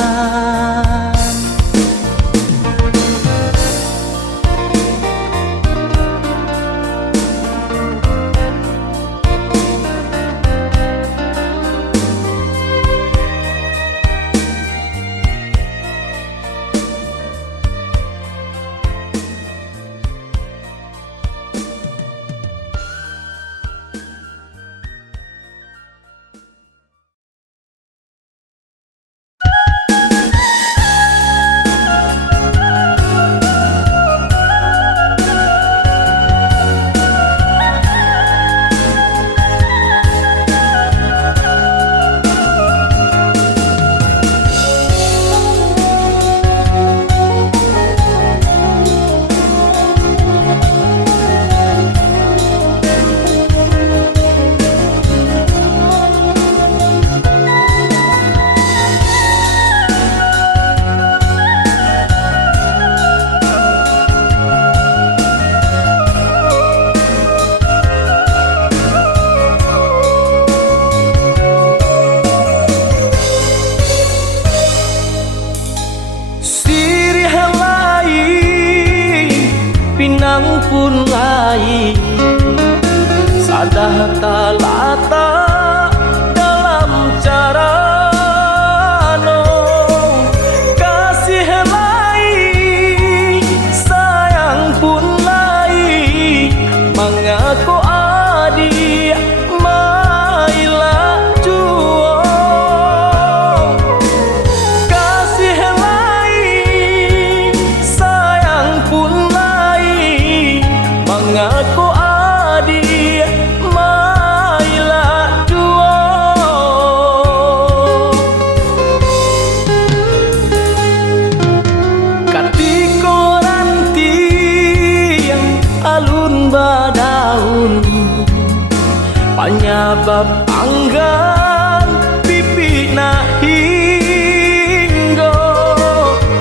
bab anggan pipi na hinggo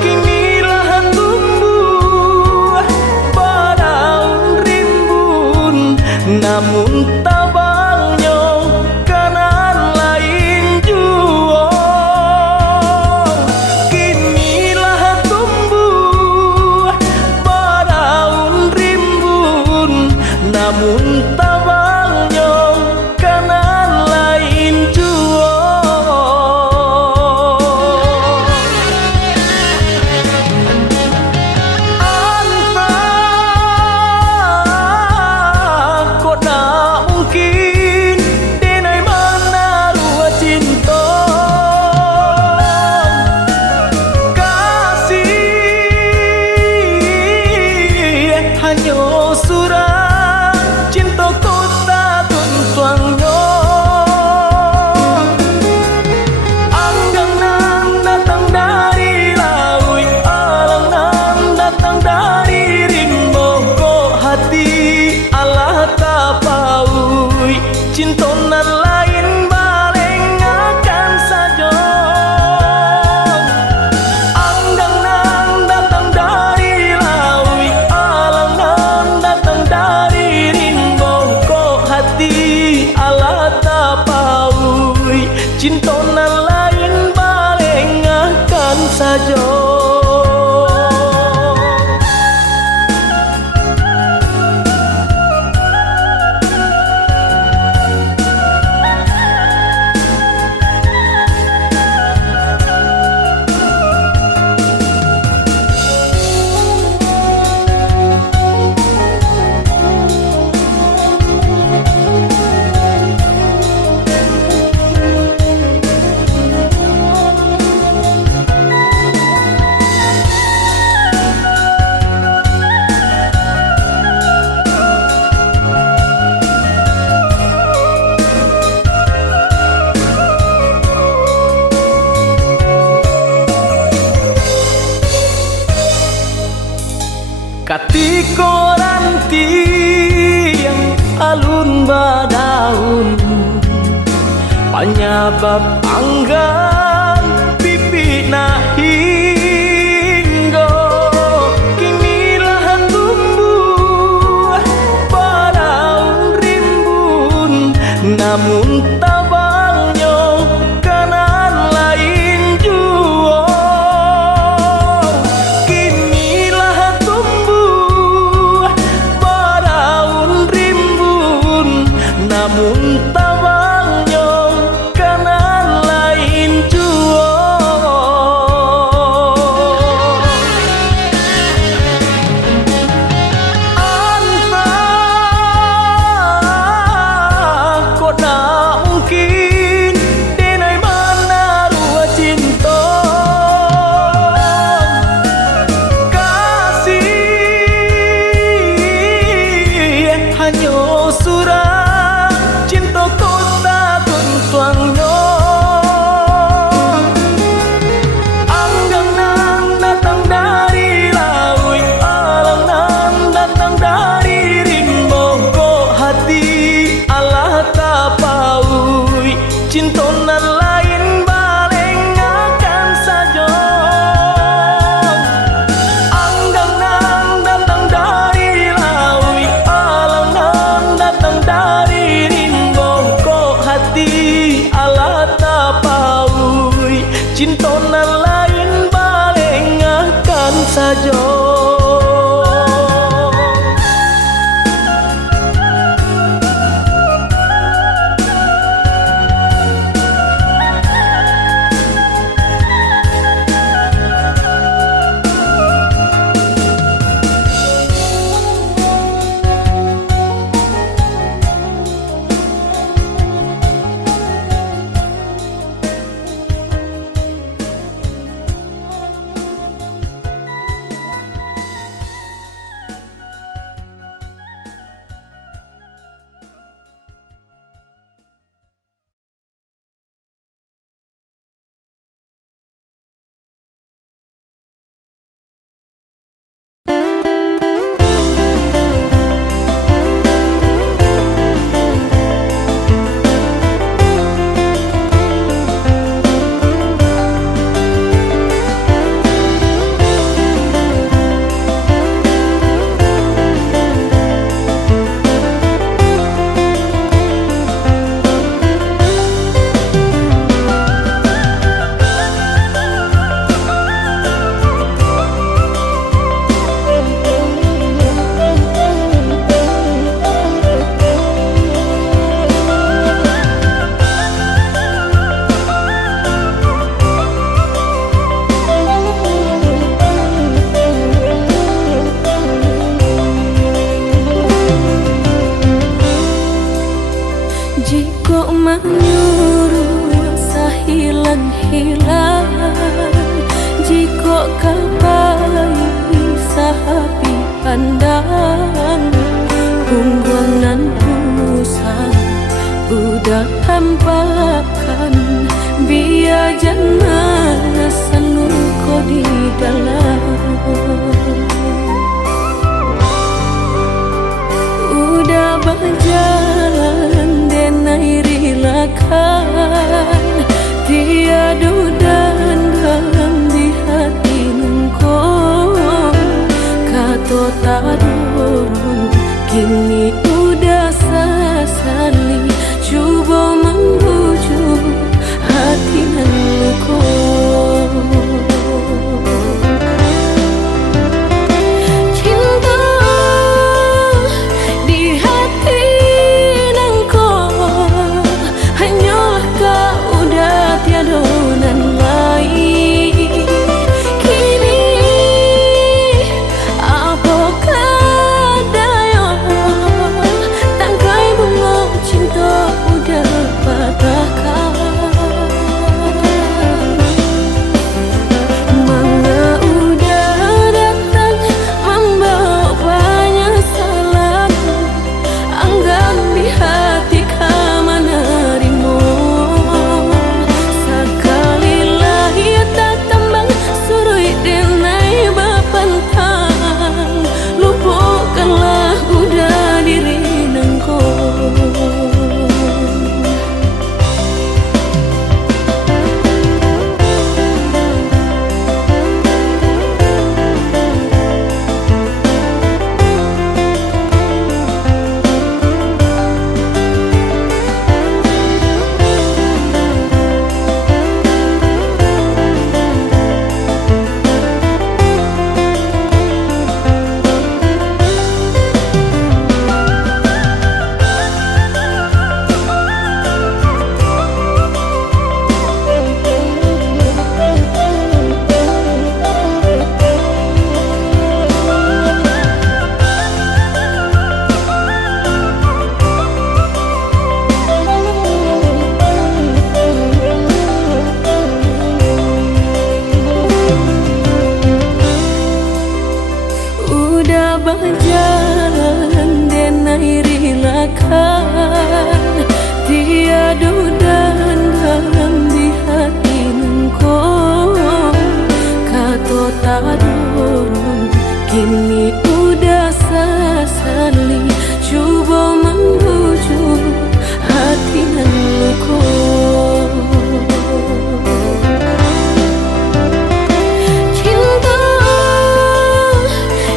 kinilah tumbuh badaun rimbun namun tabangnya kanan lain jua kinilah tumbuh badaun rimbun namun tabangnya kanan lain jua anta kok tak mungkin denai mana rua cinta kasih hanya surat cinta kota tuntuangnya anggang nan datang dari laut alang nan datang dari rimbo kok hati Allah tapaui cinta nan lain baleng akan saja anggang nan datang dari laut alang nan datang dari rimbo kok hati Allah tapaui cinta nan lain baleng akan saja. Katiko ranti yang alun badaun penyebab anggan pipi na hinggo kinilah tumbuh badaun rimbun namun tabangnya kanan lain jua kinilah tumbuh badaun rimbun namun tabangnya kanan lain jua anta kok tak mungkin denai mana rua cinta kasih hanya surat cinta kota tuntuangnya anggang nan datang dari laut alang nan datang dari rimbo kok hati Allah tapaui cinta nan lain baleng akan saja anggang nan datang dari laut alang nan datang dari rimbo kok hati Allah tapaui cinta nan lain baleng akan saja. hilang jika kapai sahabi pandang hubungan pusat udah tampakkan biar jangan sanu kau di dalam udah berjalan dan airi lakan tiada dan dalam di hati nungko kato tak dorong kini udah sesali coba membujuk hati nungko cinta di hati nungko hanyalah kau udah tiada nan lain kini apakah daya tangkai bunga cinta udah patahkan mana udah datang membawa banyak salah anggap di hati kamana rimu sekali lagi tak tambang surui denai bapantang lupakanlah udah diri nangko udah berjalan dan airi lakan tiada dan dalam di hati nungko kato tak dorong kini udah sesali coba membujuk hati nungko cinta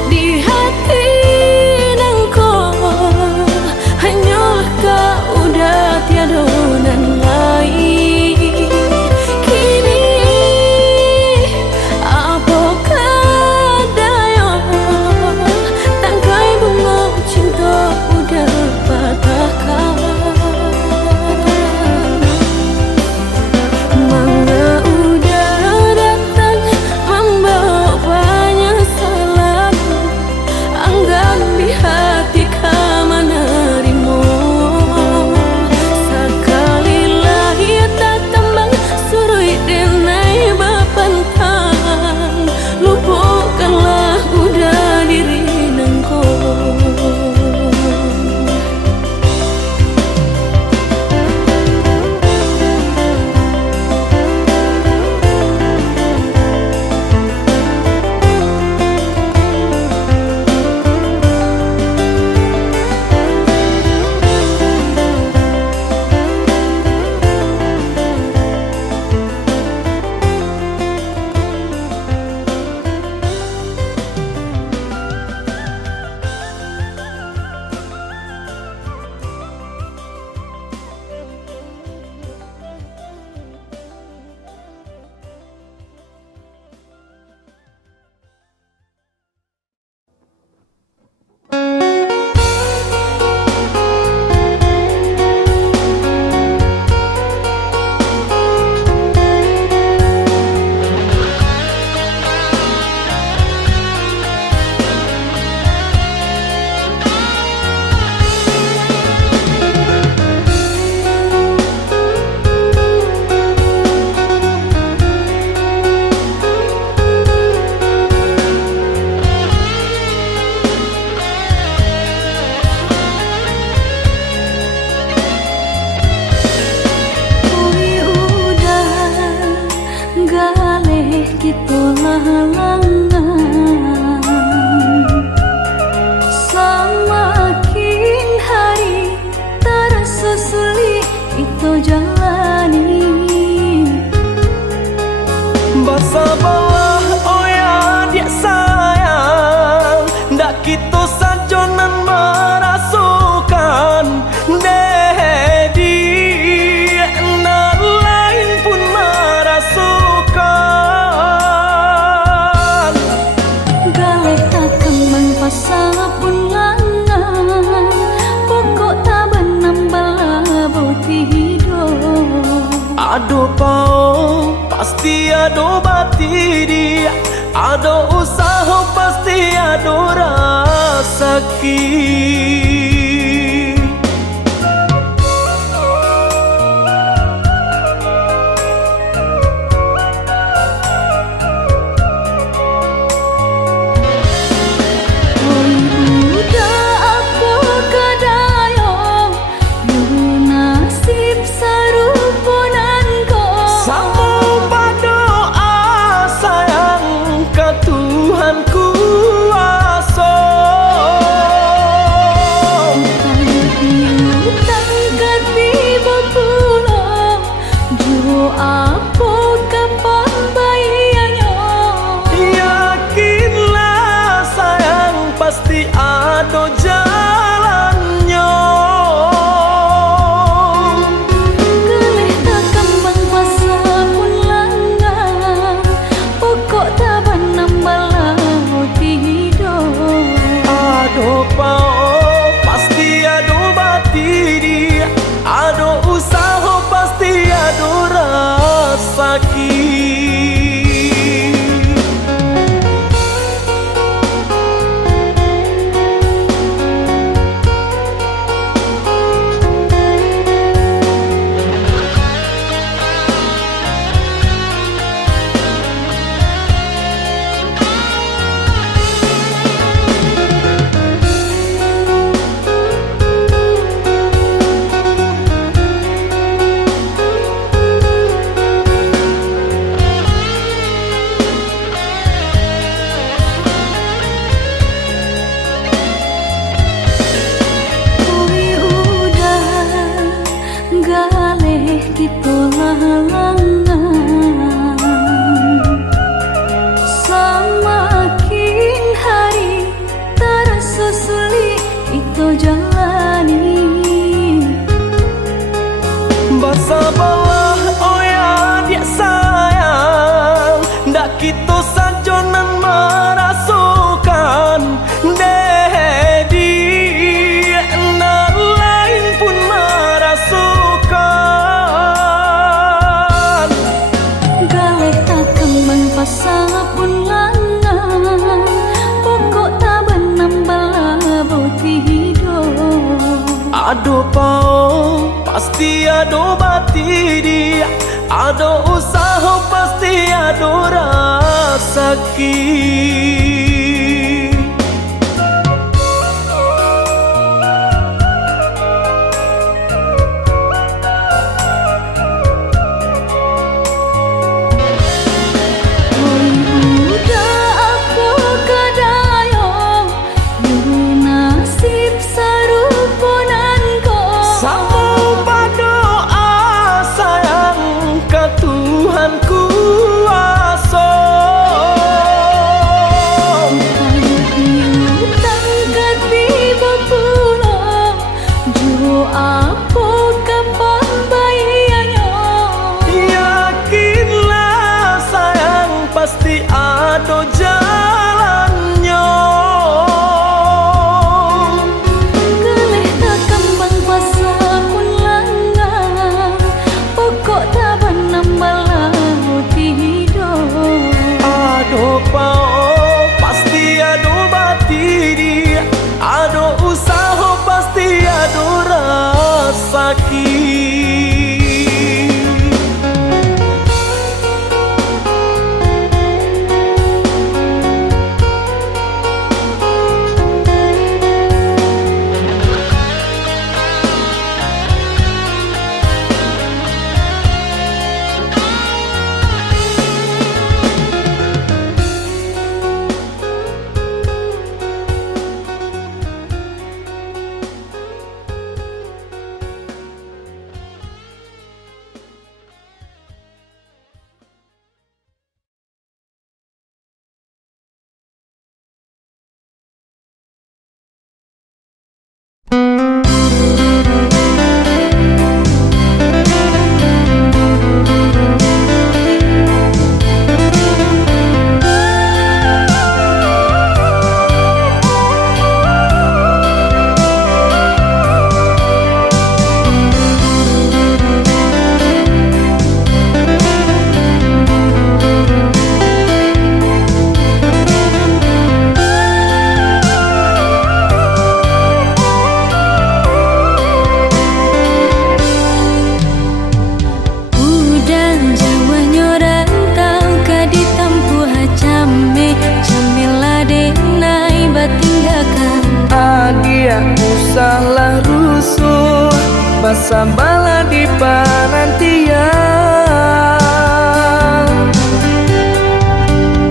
di hati nangko hanyalah kau udah tiada nan lain kini apakah daya halangan. Semakin hari terasa sulit itu jalani. Bersabarlah oh ya dia sayang, ndak kita sajonan merasukan dedi na lain pun merasukan. Galeh tak kembang pasal pun langan, pokok tak benambal boti hidup. Ado pao pasti ado bati dia, ado usaha pasti ado rasaki. Pasti ada jalannya. Geleh tak kembang pasal pun langan, pokok tak benambal boti hidup. Ada pao pasti ada bati dia, ada usaha pasti ada rasaki. Galeh ditolak halangan, semakin hari terasa sulit itu jalani. Bersabarlah oh ya dia sayang, ndak kita sajonan merasukan dedi na lain pun merasukan. Galeh tak kembang pasal pun langan, pokok tak benambal boti hidup. Ado pao pasti ado bati dia, ado usaha pasti ado rasaki. Pasti ada jalannya. Geleh tak kembang pasal pun langan, pokok tak benambal boti hidup. Ada pao pasti ada bati dia, ada usaha pasti ada rasaki. masa bala di penantian.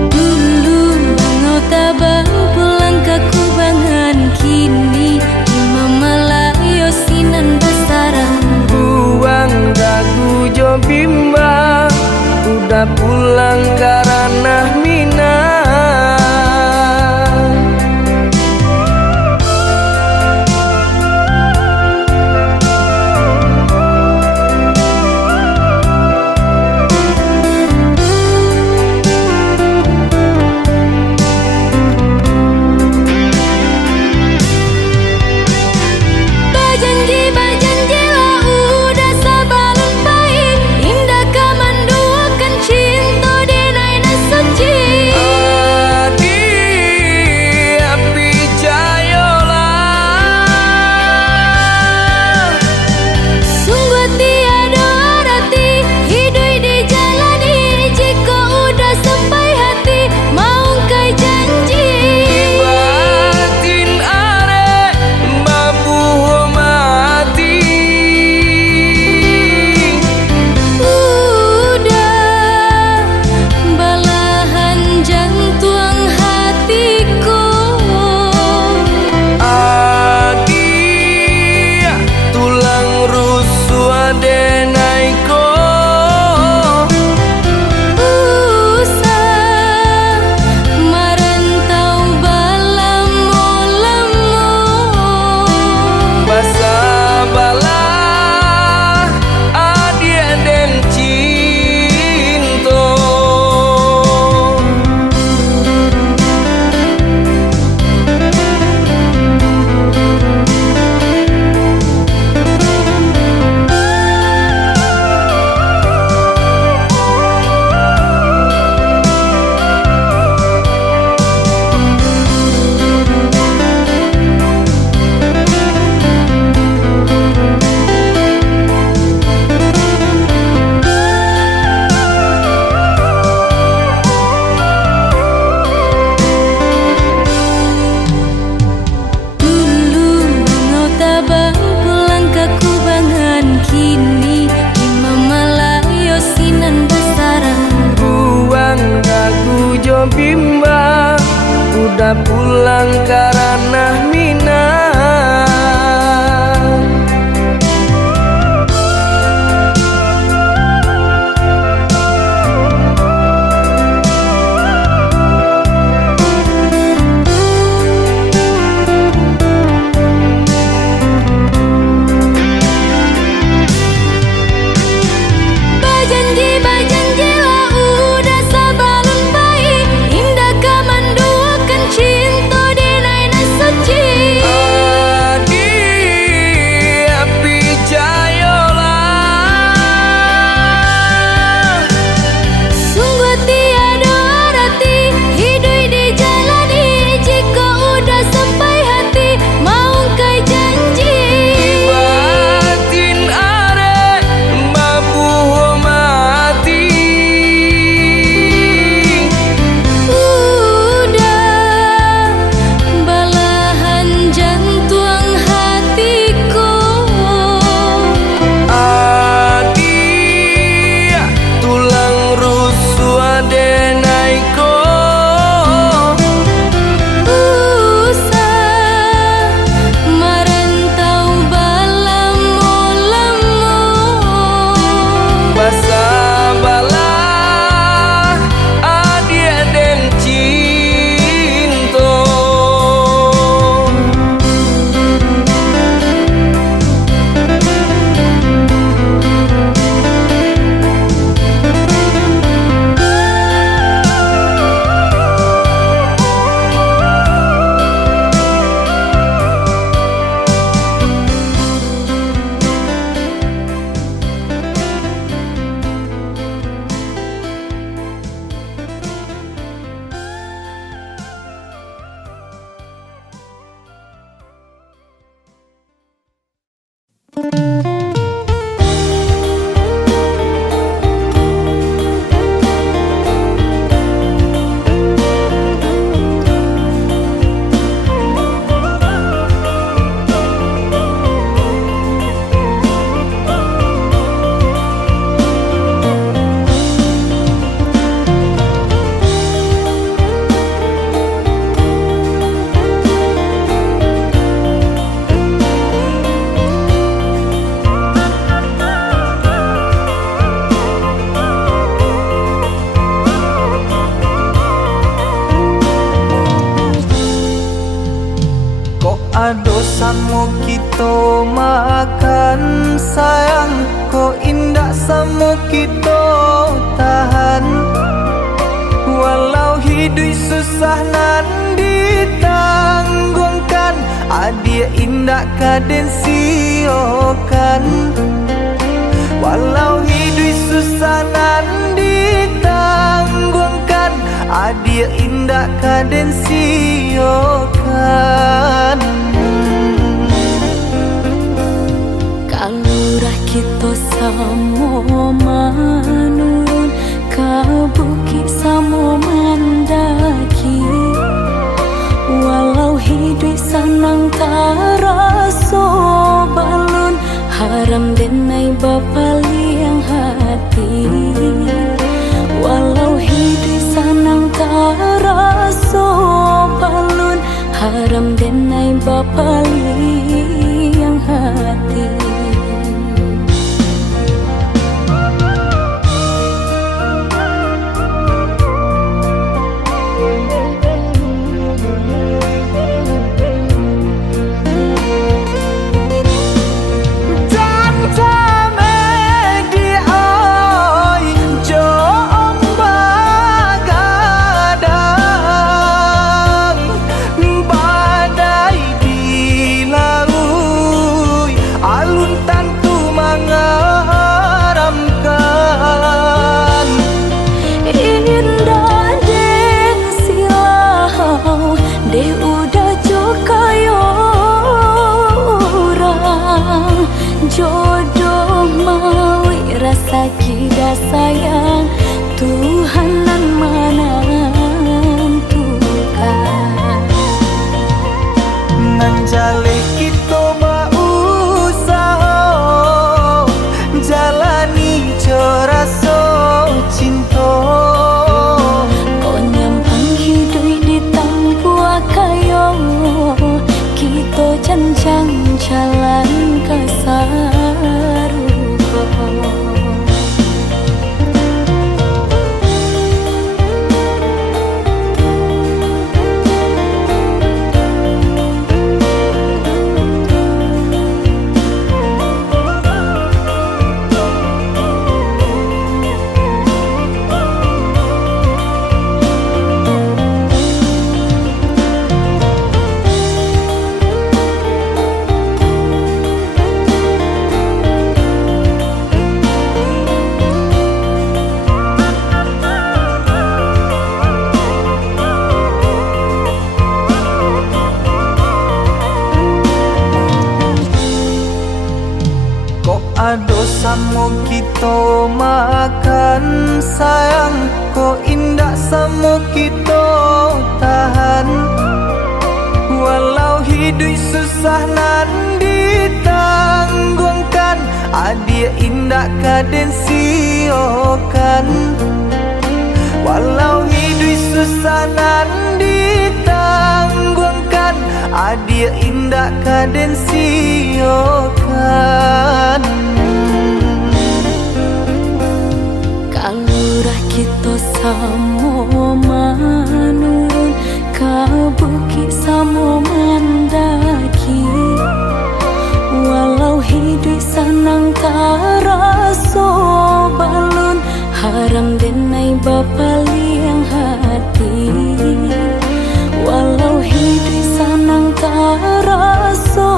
Dulu engkau tabang pulang ke kubangan, kini lima Malayo sinan basaran. Buang dagu jo bimbang, udah pulang karena minat. Bajanji lah udah sabalun baik, indah kita makan sayang, kok indah sama kita tahan. Walau hidup susah nan ditanggungkan, adia indah kaden siokan. Walau hidup susah nan ditanggungkan, adia indah kaden siokan. Kalurah kita samo manurun ka bukit samo mandaki, walau hidup sanang taraso balun, haram denai bapaliang hati. Walau hidup sanang taraso balun, haram denai bapaliang hati. Jodoh mawi rasa kita sayang, Tuhanan menentukan. Nanjale kita berusaha, jalani coraso cinta. Kau nyampang hidup di tampua kayo, kita cancang jalan kasaruko. Ado samo kita makan sayang, kok indah samo kita tahan. Walau hidup susah nan ditanggungkan, adia indah kaden siokan. Walau hidup susah nan ditanggungkan, adia indah kaden siokan. Kalurah kita samo manurun ka bukit samo mandaki, walau hidup sanang taraso balun, haram denai bapaliang hati. Walau hidup sanang taraso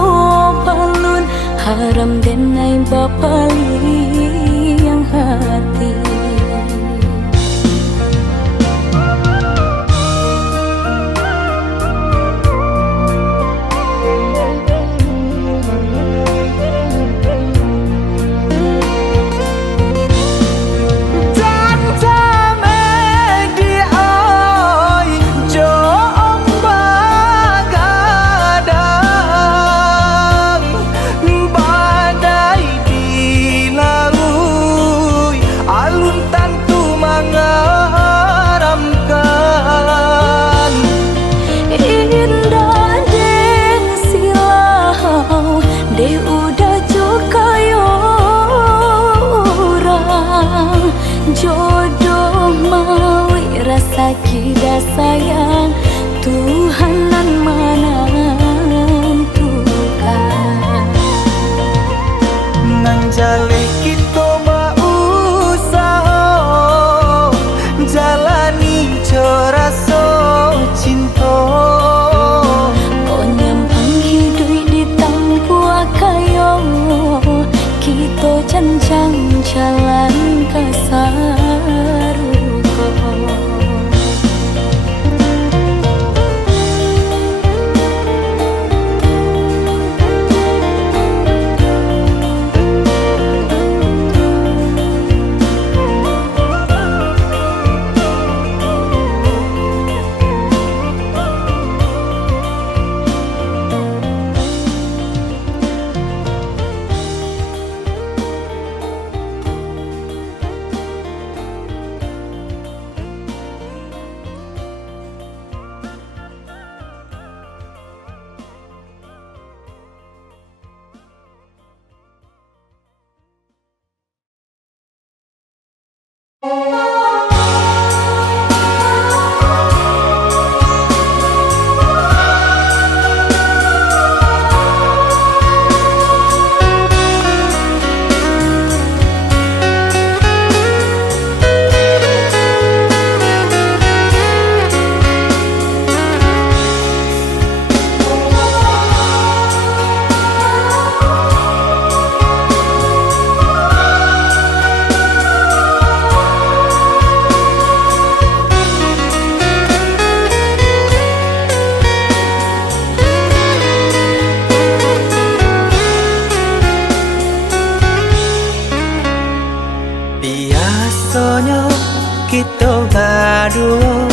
balun, haram denai bapaliang hati. Jodoh mawi rasa kita sayang, Tuhanan menentukan. Rasanya kita berdua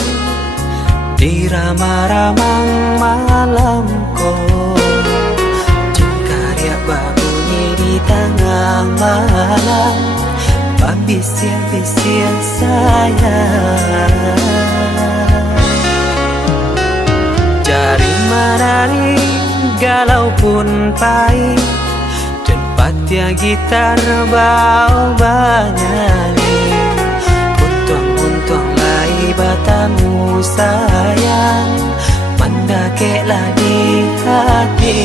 di ramah-ramang malam kau, jengkarya berbunyi di tengah malam, babisian-bisian sayang. Jari menari galau pun pahit, tempatnya gitar bau bernyanyi. Untung-untung lai batamu sayang, mendakeklah di hati.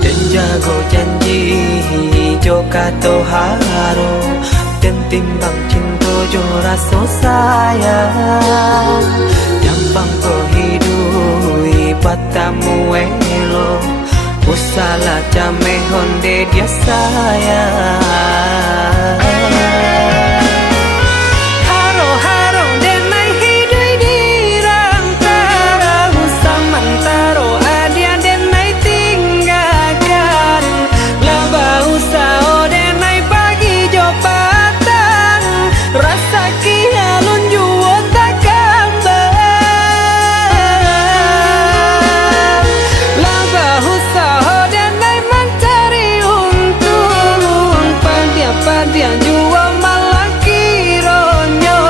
Dan jago janji joka toharo, dan timbang cinta jo rasa sayang. Jampang ko hidui batamu elo, usala jame honde dia sayang. Haro-haro denai hidui di rantara, usamantaro adia denai tinggalkan. Laba usao denai pagi jo patang, rasa kialun juo tak gambar. Laba usao denai mencari untung, pandian juo malah kironyo.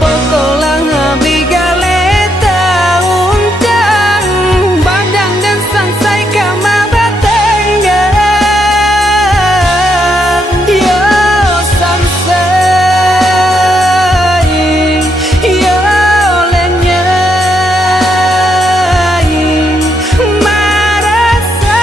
Pokolang abdi galeta uncang, badang dan sansai kama batenggang. Yo sansai, yo lenyai, marasai.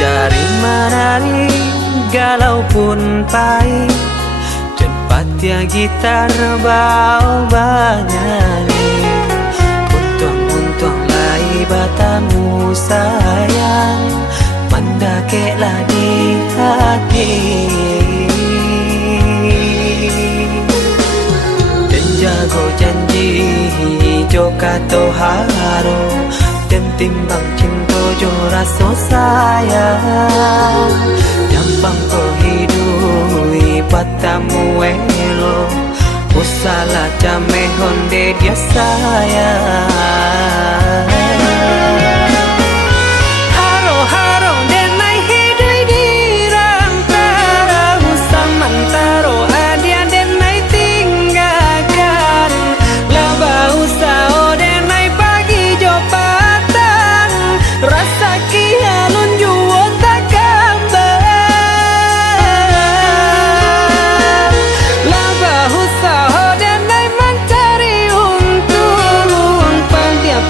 Jari menari galau pun pahit, tempatnya gitar bau bernyanyi. Untung-untung lai batamu sayang, mendakeklah di hati. Dan jago janji joka toharo, dan timbang cinta jo rasa sayang. Jampang ko hidui batamu elo, usala jame honde dia sayang. Haro-haro denai hidui di rantara, usamantaro adia denai tinggalkan. Laba usao denai pagi jo patang, rasa kialun juo tak gambar. Laba usao denai mencari untung, pandian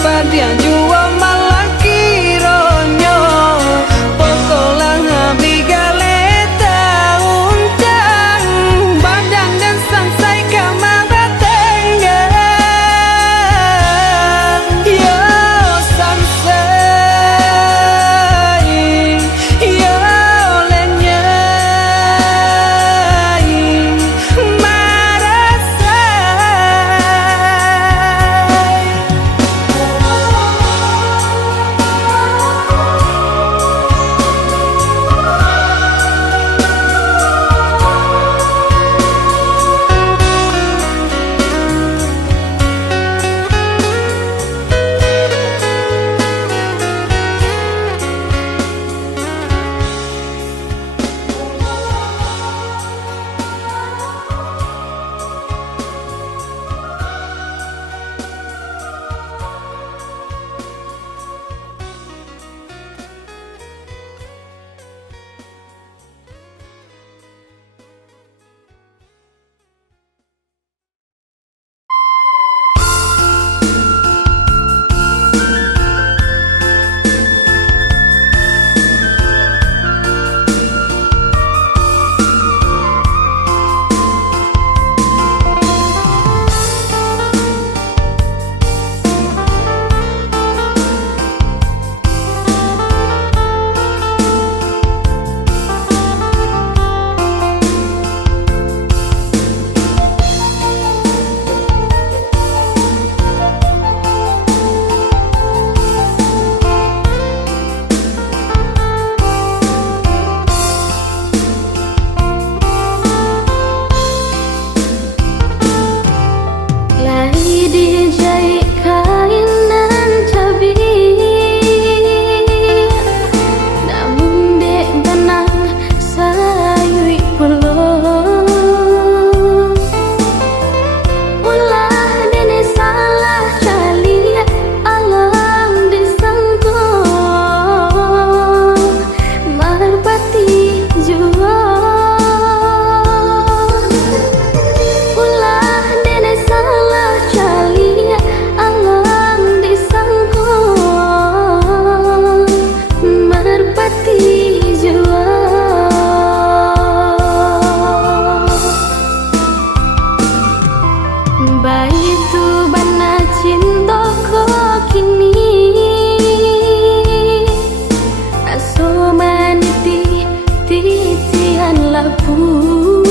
maniti titian labu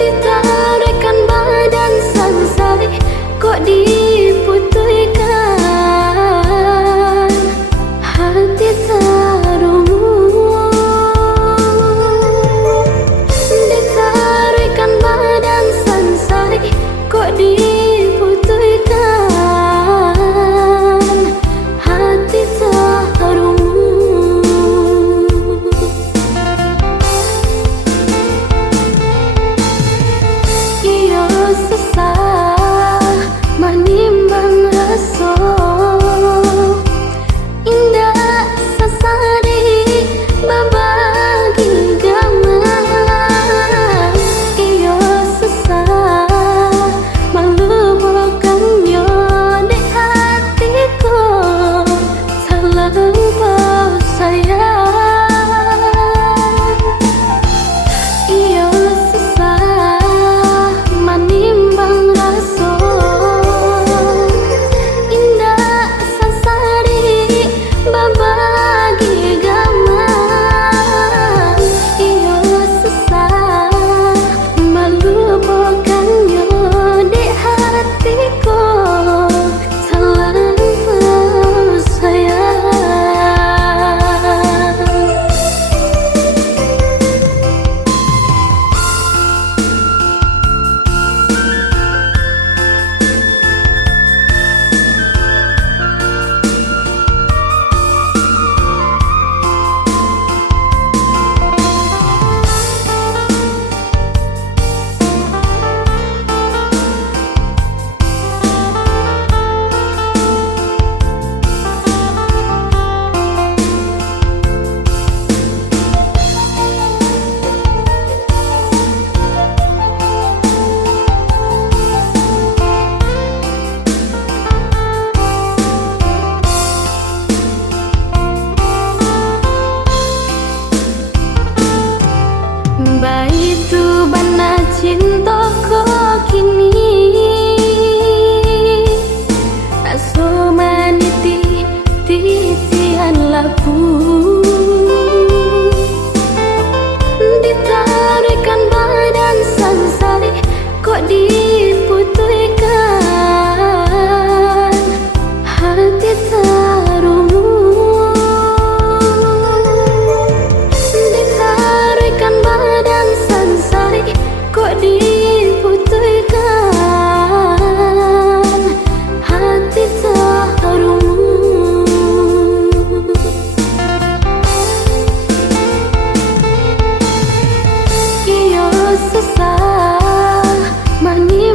ditarikan badan sansari kok diputihkan hati terungu ditarikan badan sansari kok diputihkan hati terungu. Iyo susah menimbang rasa indah sasari babagi gamang. Iyo susah melupakannya di hatiku terlampau sayang. Iyo susah menimbang rasa indah sasari babagi gamang. Iyo susah melupakannya di hatiku terlampau sayang. Baitu bana cintaku kini aso maniti titian labu ditarikan badan sansari kok diputihkan hati terungu ditarikan badan sansari kok diputihkan hati terungu. Iyo susah mani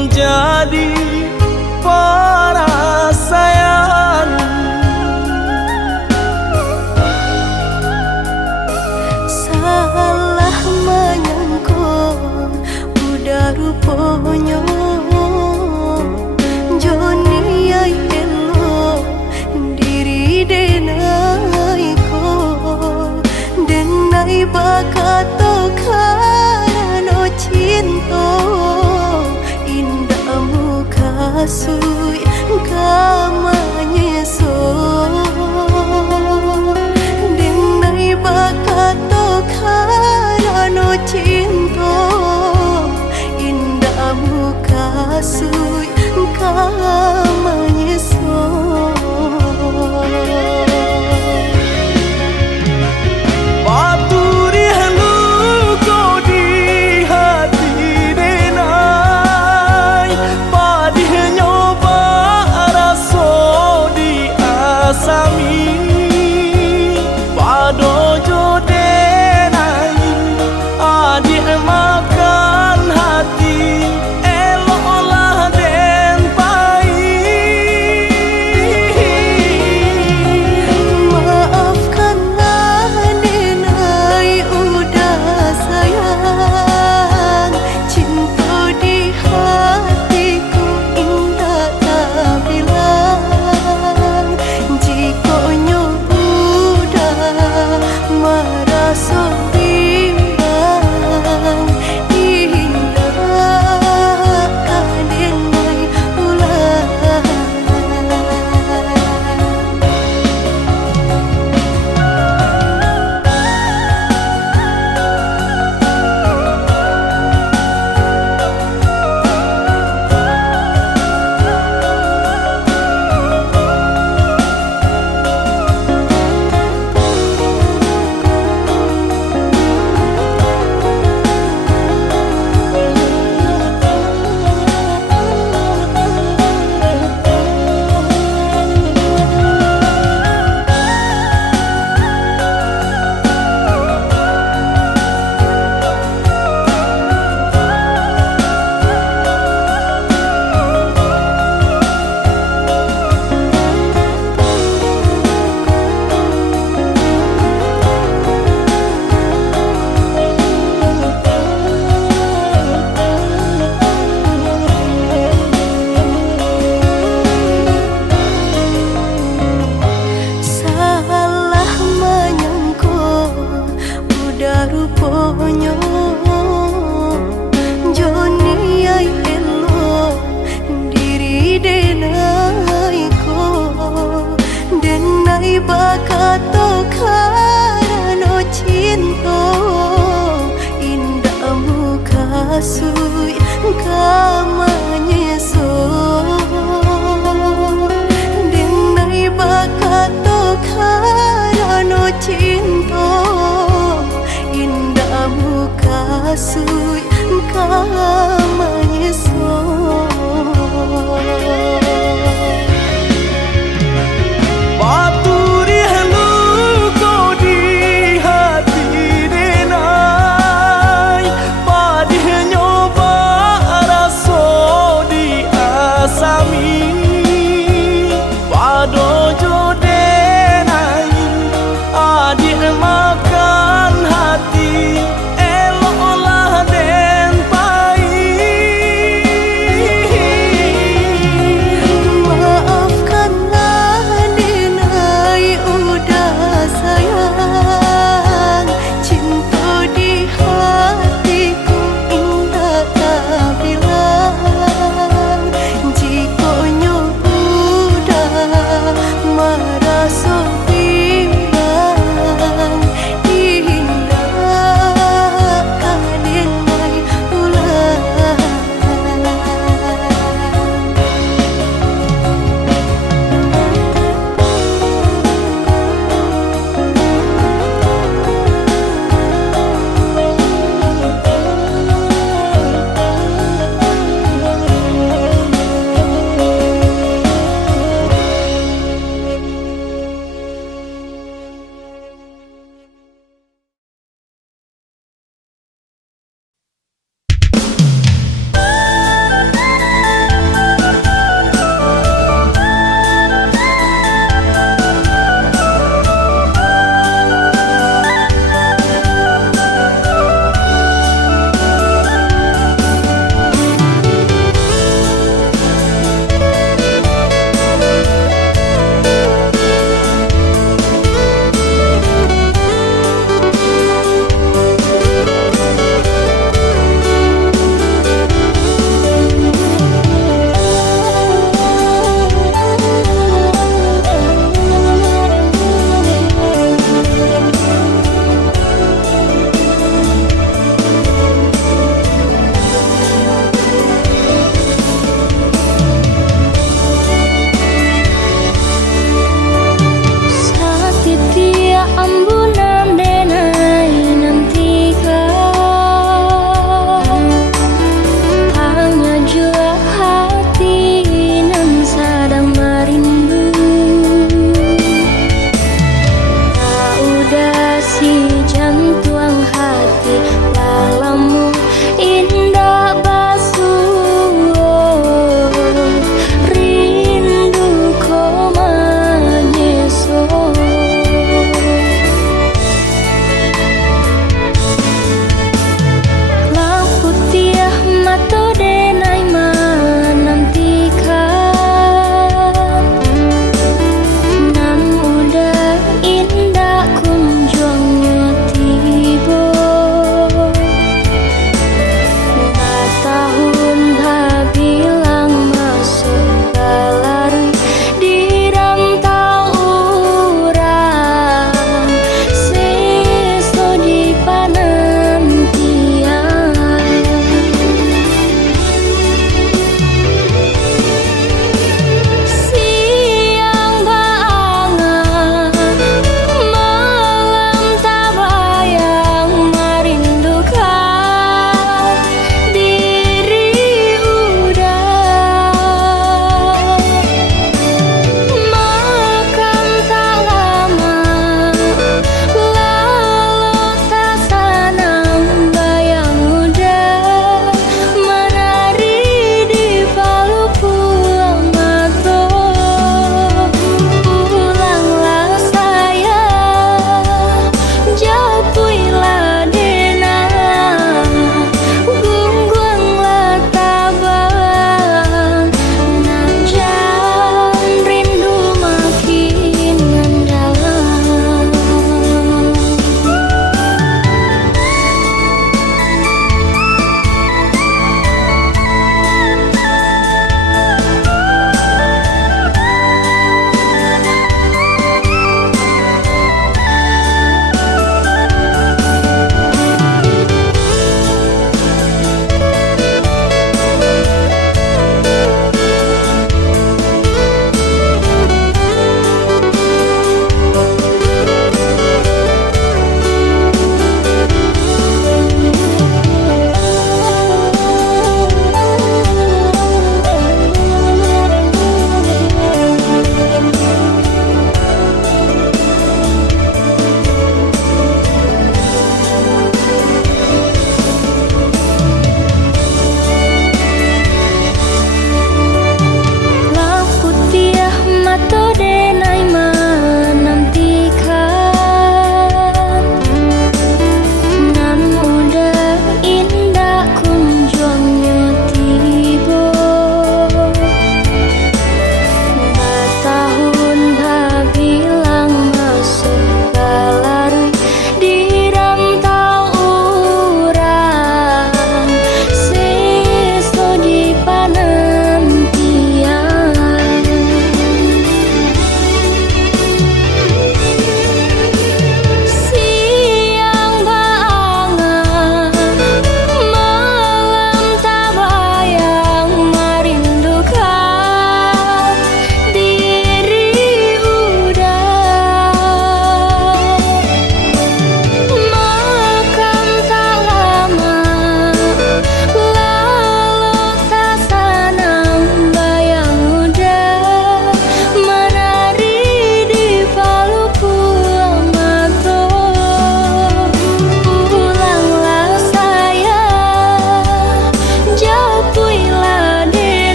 menjadi perasaan. Salah menyangka udah rupanya Joni ay elo diri denai ko denai bakato karano cinta indah muka sui kamanya so denai bakato karano cinta indah muka sui kamanya so. Paturi halu kau di hati denai padih nyoba raso di asami pado jo denai adik makan hati eloklah den pai. Maafkanlah denai udah sayang cinta di hatiku indah tak bilang jika udah merasa bimbang indah denai ulang. Salah menyangka udah rupanya Joni ay elo diri denai ko denai bakato karano cinta indah muka sui kamanya so denai bakato karano cinta indah muka sui kamanya so. Paturi halu kau di hati denai padih nyoba raso di asami pado jo denai adik makan hati eloklah den pai.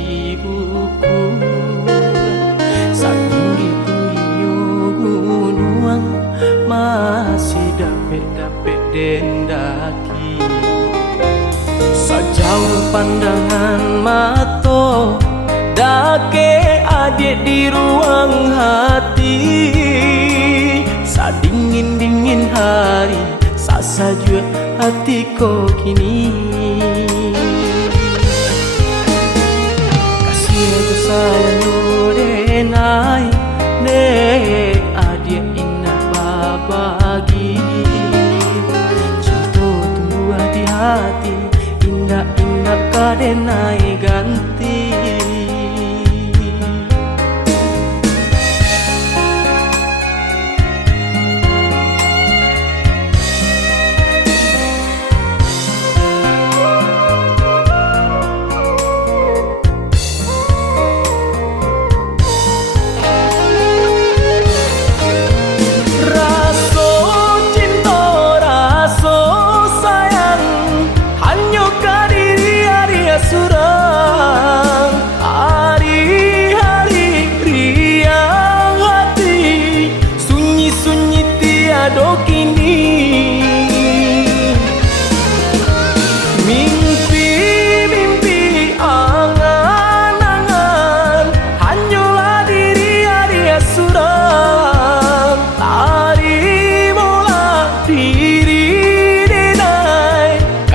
ibuku. Setinggi-tingginya gunung masih dapat dendaki. Sejauh pandangan mata dake adik di ruang hati. Sadingin-dingin hari sasajua hatiku kini. Kasih aku sayang denai ne adik indah babagi. Cinta tumbuh di hati, indah-indah kadenai ganti.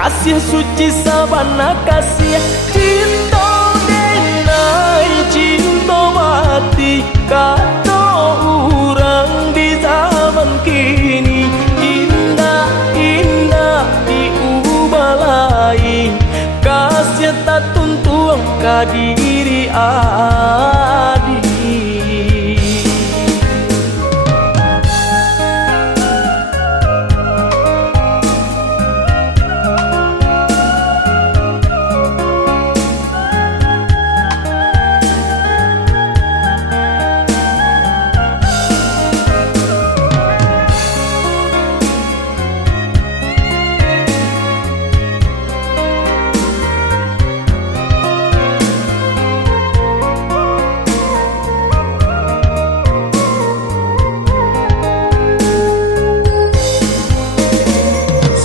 Kasih suci sabana kasih cinta denai cinta mati kata orang di zaman kini. Indah indah diubah lain kasih tak tuntung ke diri adik.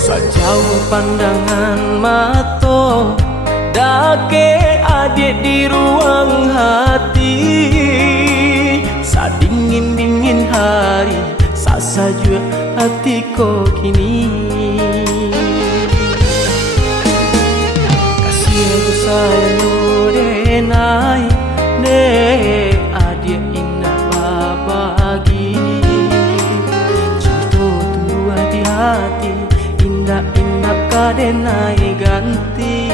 Sejauh pandangan mata dake adik di ruang hati. Sadingin-dingin hari sasajua hatiku kini. Kasih aku sayang denai ne adik indah babagi. Cinta tumbuh di hati, indah-indah kadenai ganti.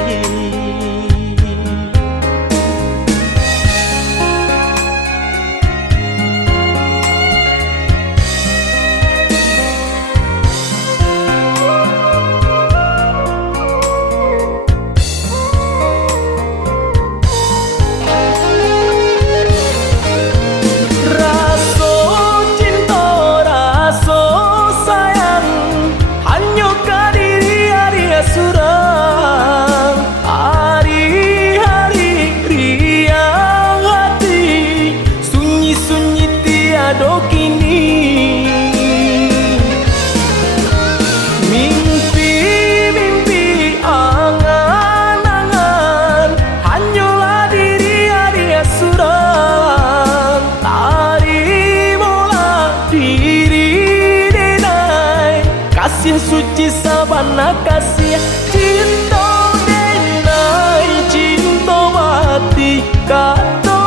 Kasih suci sabana kasih cinta denai cinta mati kata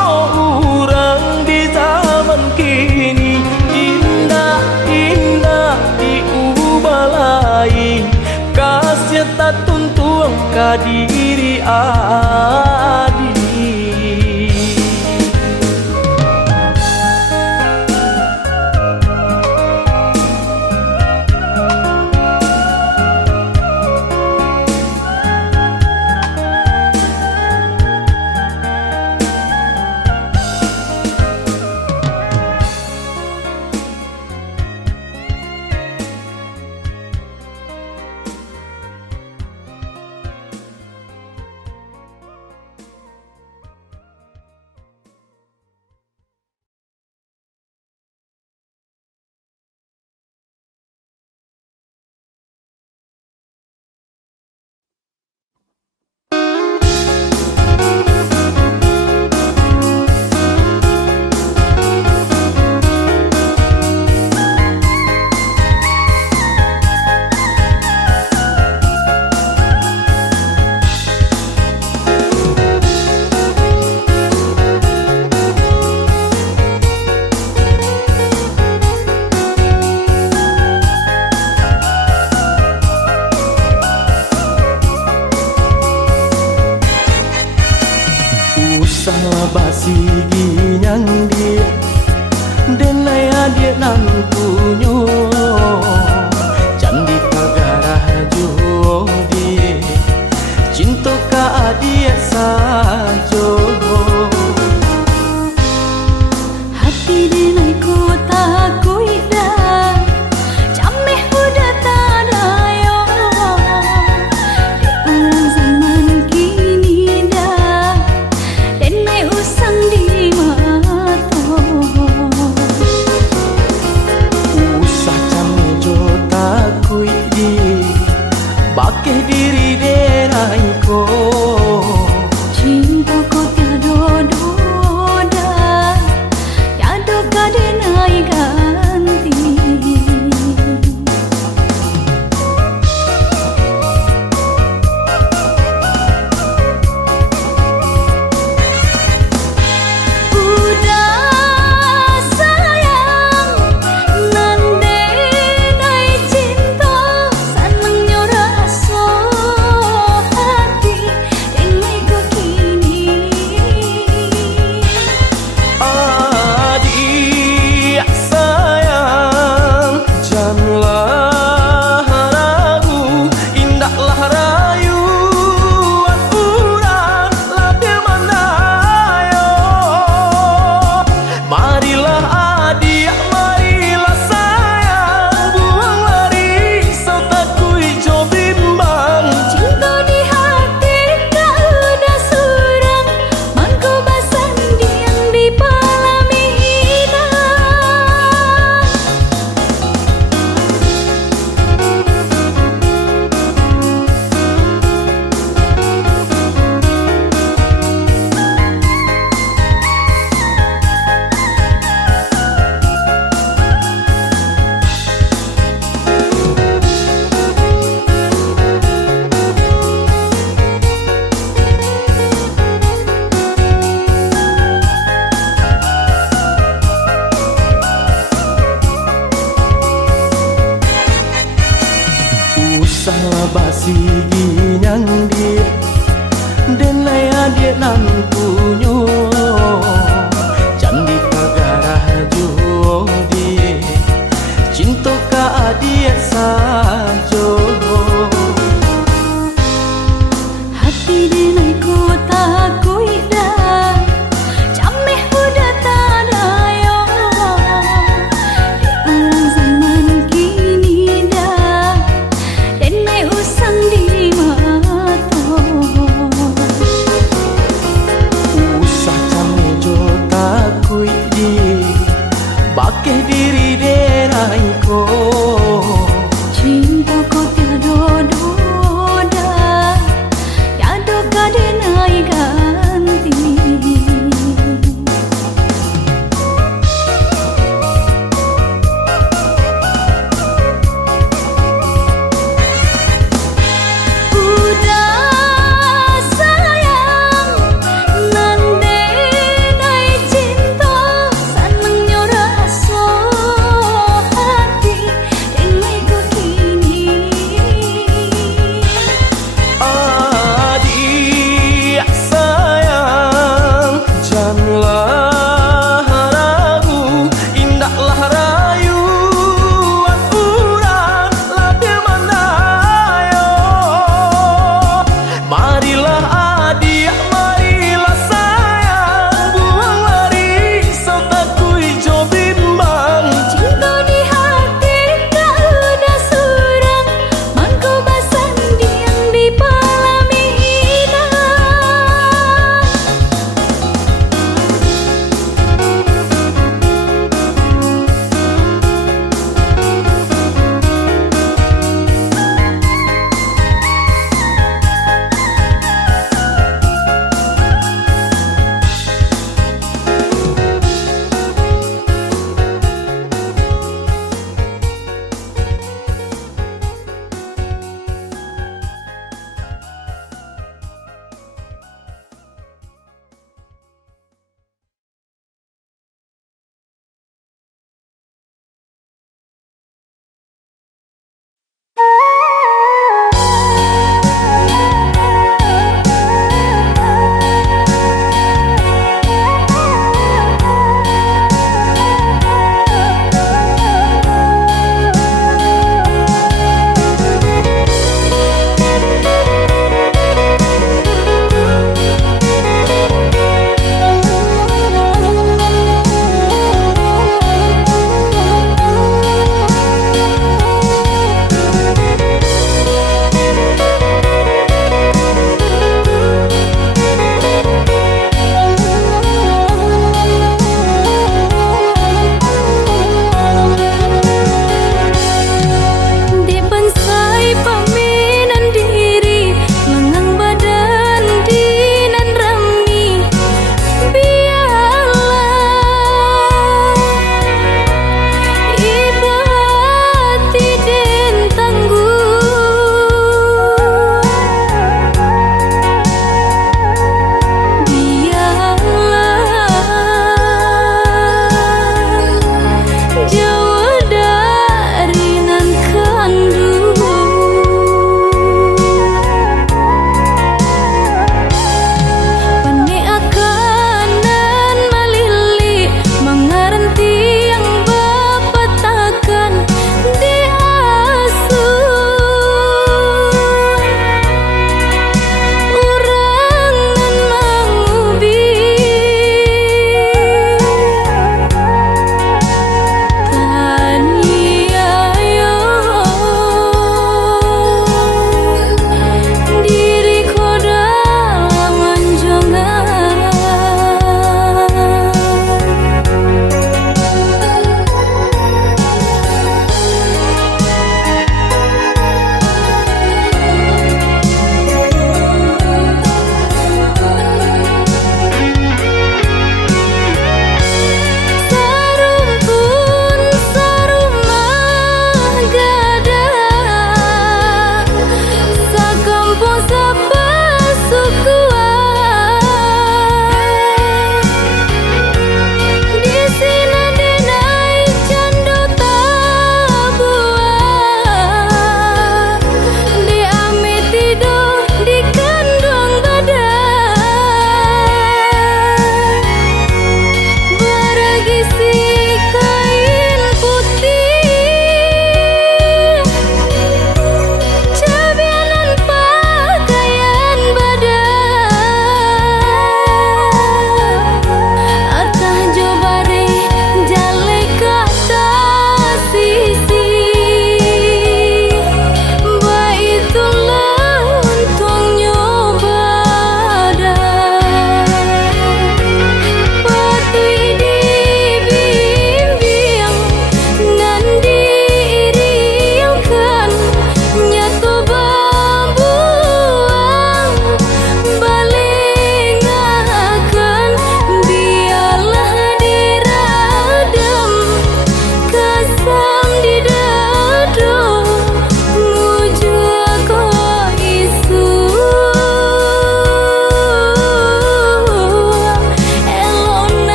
orang di zaman kini. Indah indah diubah lain kasih tak tuntung ke diri adik. Usahlah basi ginyang dia denai adik nan punyo candi kagarah jodi cinta ka adik sajo hati denai ku takui dah cameh udah tadayo di orang zaman kini dah denai usang di mato usah cami jo takui di bakeh diri denai ko cinta ko tiada doda tiada kadenai ganti udah sayang nande nai cinta senengnya rasa hati denai ko kini adik sayang janganlah ragu indahlah rayuan urang labir manayo marilah adik marilah sayang buang lari setakui jo bimbang cinta di hati kau udah surang mangko basan diang di palamina usahlah basi